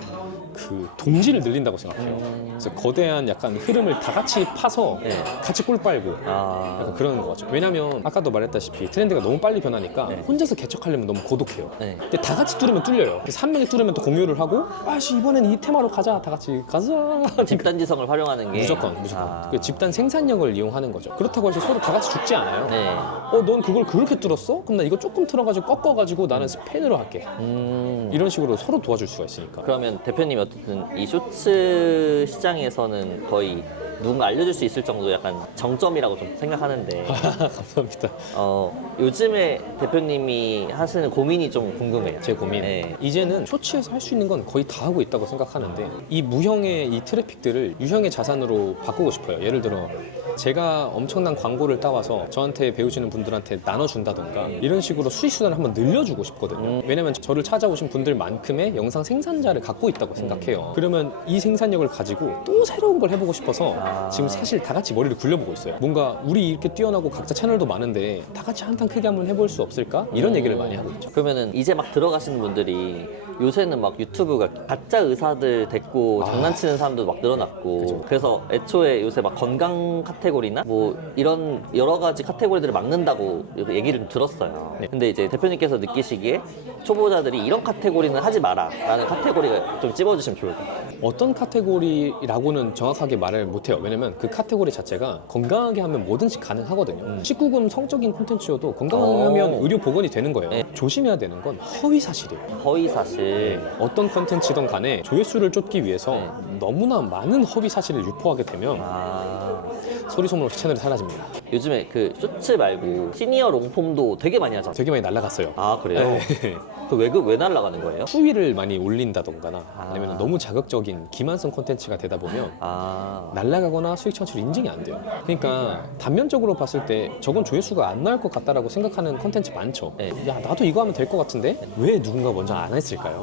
그 동지를 늘린다고 생각해요. 그래서 거대한 약간 흐름을 다 같이 파서 네. 같이 꿀 빨고 아, 약간 그런 거죠. 왜냐면 아까도 말했다시피 트렌드가 너무 빨리 변하니까 네. 혼자서 개척하려면 너무 고독해요. 네. 근데 다 같이 뚫으면 뚫려요. 그래서 한 명이 뚫으면 또 공유를 하고 아씨 이번엔 이 테마로 가자. 다 같이 가자. 집단지성을 활용하는 게 무조건. 아. 그 집단 생산력을 이용하는 거죠. 그렇다고 해서 서로 다 같이 죽지 않아요. 네. 넌 그걸 그렇게 뚫었어? 그럼 나 이거 조금 틀어가지고 꺾어가지고 나는 스팬으로 할게. 이런 식으로 서로 도와줄 수가 있으니까. 그러면 대표님이 어쨌든 이 쇼츠 시장에서는 거의 누군가 알려줄 수 있을 정도 약간 정점이라고 좀 생각하는데 감사합니다. 요즘에 대표님이 하시는 고민이 좀 궁금해요. 제 고민. 네. 이제는 쇼츠에서 할 수 있는 건 거의 다 하고 있다고 생각하는데 이 무형의 이 트래픽들을 유형의 자산으로 바꾸고 싶어요. 예를 들어 제가 엄청난 광고를 따와서 저한테 배우시는 분들한테 나눠준다던가 이런 식으로 수익 수단을 한번 늘려주고 싶거든요. 왜냐면 저를 찾아오신 분들만큼의 영상 생산자를 갖고 있다고 생각해요. 그러면 이 생산력을 가지고 또 새로운 걸 해보고 싶어서 지금 사실 다 같이 머리를 굴려보고 있어요. 뭔가 우리 이렇게 뛰어나고 각자 채널도 많은데 다 같이 한탕 크게 한번 해볼 수 없을까? 이런 얘기를 많이 하고 있죠. 그러면은 이제 막 들어가시는 분들이 요새는 막 유튜브가 가짜 의사들 데리고 장난치는 사람도 막 늘어났고 그죠. 그래서 애초에 요새 막 건강 카테고리나 뭐 이런 여러 가지 카테고리들을 막는다고 얘기를 좀 들었어요. 네. 근데 이제 대표님께서 느끼시기에 초보자들이 이런 카테고리는 하지 마라 라는 카테고리가 좀 찝어주시면 좋을 것 같아요. 어떤 카테고리라고는 정확하게 말을 못해요. 왜냐면 그 카테고리 자체가 건강하게 하면 뭐든지 가능하거든요. 19금 성적인 콘텐츠여도 건강하게 하면 의료 보건이 되는 거예요. 네. 조심해야 되는 건 허위 사실이에요. 허위 사실. 어떤 콘텐츠든 간에 조회수를 쫓기 위해서 네. 너무나 많은 허위 사실을 유포하게 되면 아, 소리 소문 없이 채널이 사라집니다. 요즘에 그 쇼츠 말고 시니어 롱폼도 되게 많이 하잖아요. 되게 많이 날아갔어요. 아, 그래요? 네. 왜 날아가는 거예요? 수위를 많이 올린다던가나 아. 아니면 너무 자극적인 기만성 콘텐츠가 되다 보면 아, 날아가거나 수익 창출 인증이 안 돼요. 그러니까 단면적으로 봤을 때 저건 조회수가 안 나올 것 같다라고 생각하는 콘텐츠 많죠. 네. 야 나도 이거 하면 될 것 같은데 왜 누군가 먼저 안 했을까요?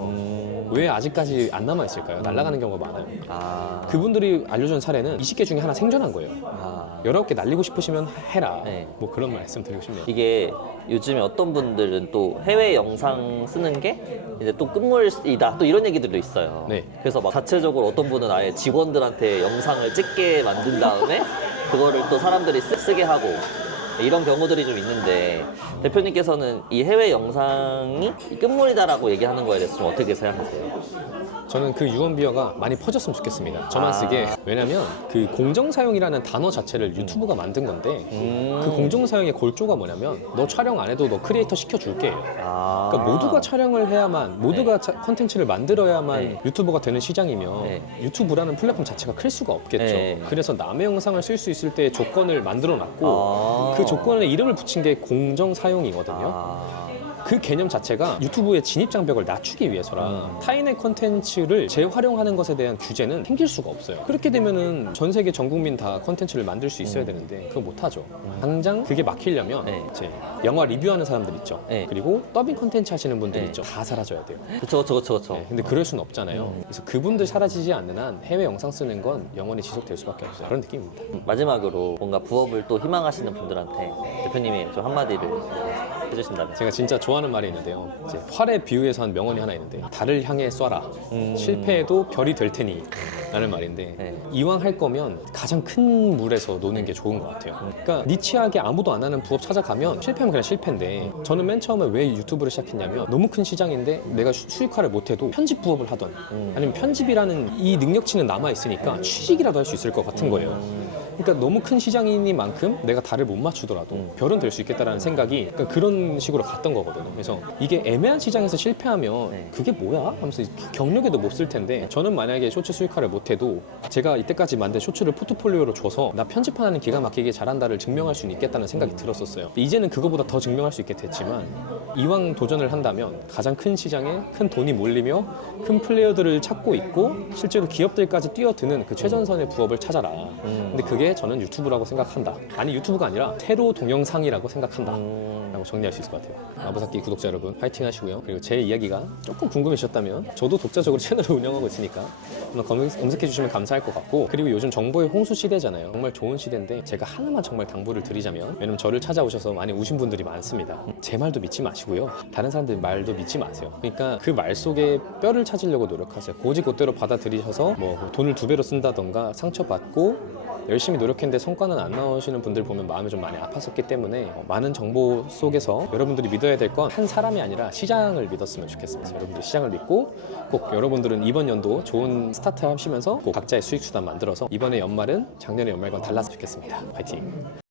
왜 아직까지 안 남아 있을까요? 날아가는 경우가 많아요. 아, 그분들이 알려준 사례는 20개 중에 하나 생존한 거예요. 아. 19개 날리고 싶으시면 해라. 네. 뭐 그런 말씀 드리고 싶네요. 이게 요즘에 어떤 분들은 또 해외 영상 쓰는 게 이제 또 끝물이다 또 이런 얘기들도 있어요. 네. 그래서 막 자체적으로 어떤 분은 아예 직원들한테 영상을 찍게 만든 다음에 그거를 또 사람들이 쓰게 하고 이런 경우들이 좀 있는데 대표님께서는 이 해외 영상이 끝물이다라고 얘기하는 거에 대해서 좀 어떻게 생각하세요? 저는 그 유언비어가 많이 퍼졌으면 좋겠습니다. 저만 쓰게. 왜냐면 그 공정사용이라는 단어 자체를 유튜브가 만든 건데 그 공정사용의 골조가 뭐냐면 너 촬영 안 해도 너 크리에이터 시켜줄게. 아, 그러니까 모두가 촬영을 해야만 모두가 컨텐츠를 만들어야만 네. 유튜버가 되는 시장이면 네. 유튜브라는 플랫폼 자체가 클 수가 없겠죠. 네. 그래서 남의 영상을 쓸 수 있을 때 조건을 만들어 놨고 아. 그 조건에 이름을 붙인 게 공정사용이거든요. 아, 그 개념 자체가 유튜브의 진입 장벽을 낮추기 위해서라 타인의 컨텐츠를 재활용하는 것에 대한 규제는 생길 수가 없어요. 그렇게 되면은 전 세계 전 국민 다 컨텐츠를 만들 수 있어야 되는데 그거 못 하죠. 당장 그게 막히려면 네. 이제 영화 리뷰하는 사람들 있죠. 네. 그리고 더빙 컨텐츠 하시는 분들 네. 있죠. 다 사라져야 돼요. 그쵸. 네, 근데 그럴 수는 없잖아요. 그래서 그분들 사라지지 않는 한 해외 영상 쓰는 건 영원히 지속될 수밖에 없어요. 그런 느낌입니다. 마지막으로 뭔가 부업을 또 희망하시는 분들한테 대표님이 좀 한마디를 해주신다면. 제가 진짜 좋아하는 좋아하는 말이 있는데요. 이제 활에 비유해서 한 명언이 하나 있는데 달을 향해 쏴라. 실패해도 별이 될 테니. 라는 말인데 네. 이왕 할 거면 가장 큰 물에서 노는 게 좋은 것 같아요. 그러니까 니치하게 아무도 안 하는 부업 찾아가면 실패하면 그냥 실패인데 저는 맨 처음에 왜 유튜브를 시작했냐면 너무 큰 시장인데 내가 수익화를 못해도 편집 부업을 하던 아니면 편집이라는 이 능력치는 남아있으니까 취직이라도 할 수 있을 것 같은 거예요. 그러니까 너무 큰 시장이니만큼 내가 달을 못 맞추더라도 별은 될 수 있겠다라는 생각이 그러니까 그런 식으로 갔던 거거든요. 그래서 이게 애매한 시장에서 실패하면 그게 뭐야? 하면서 경력에도 못 쓸 텐데 저는 만약에 쇼츠 수익화를 못해도 제가 이때까지 만든 쇼츠를 포트폴리오로 줘서 나 편집 하나는 기가 막히게 잘한다를 증명할 수는 있겠다는 생각이 들었었어요. 이제는 그거보다 더 증명할 수 있게 됐지만 이왕 도전을 한다면 가장 큰 시장에 큰 돈이 몰리며 큰 플레이어들을 찾고 있고 실제로 기업들까지 뛰어드는 그 최전선의 부업을 찾아라. 근데 그게 저는 유튜브라고 생각한다. 아니 유튜브가 아니라 세로 동영상이라고 생각한다. 라고 정리할 수 있을 것 같아요. 아부사키 구독자 여러분 파이팅 하시고요. 그리고 제 이야기가 조금 궁금해지셨다면 저도 독자적으로 채널을 운영하고 있으니까 한번 검색해 주시면 감사할 것 같고 그리고 요즘 정보의 홍수 시대잖아요. 정말 좋은 시대인데 제가 하나만 정말 당부를 드리자면 왜냐면 저를 찾아오셔서 많이 우신 분들이 많습니다. 제 말도 믿지 마시고요. 다른 사람들 말도 믿지 마세요. 그러니까 그 말 속에 뼈를 찾으려고 노력하세요. 고지고대로 받아들이셔서 뭐 돈을 2배로 쓴다던가 상처받고 열심히 노력했는데 성과는 안 나오시는 분들 보면 마음이 좀 많이 아팠었기 때문에 많은 정보 속에서 여러분들이 믿어야 될 건 한 사람이 아니라 시장을 믿었으면 좋겠습니다. 여러분들 시장을 믿고 꼭 여러분들은 이번 연도 좋은 스타트 하시면서 꼭 각자의 수익 수단 만들어서 이번에 연말은 작년의 연말과 달랐으면 좋겠습니다. 파이팅!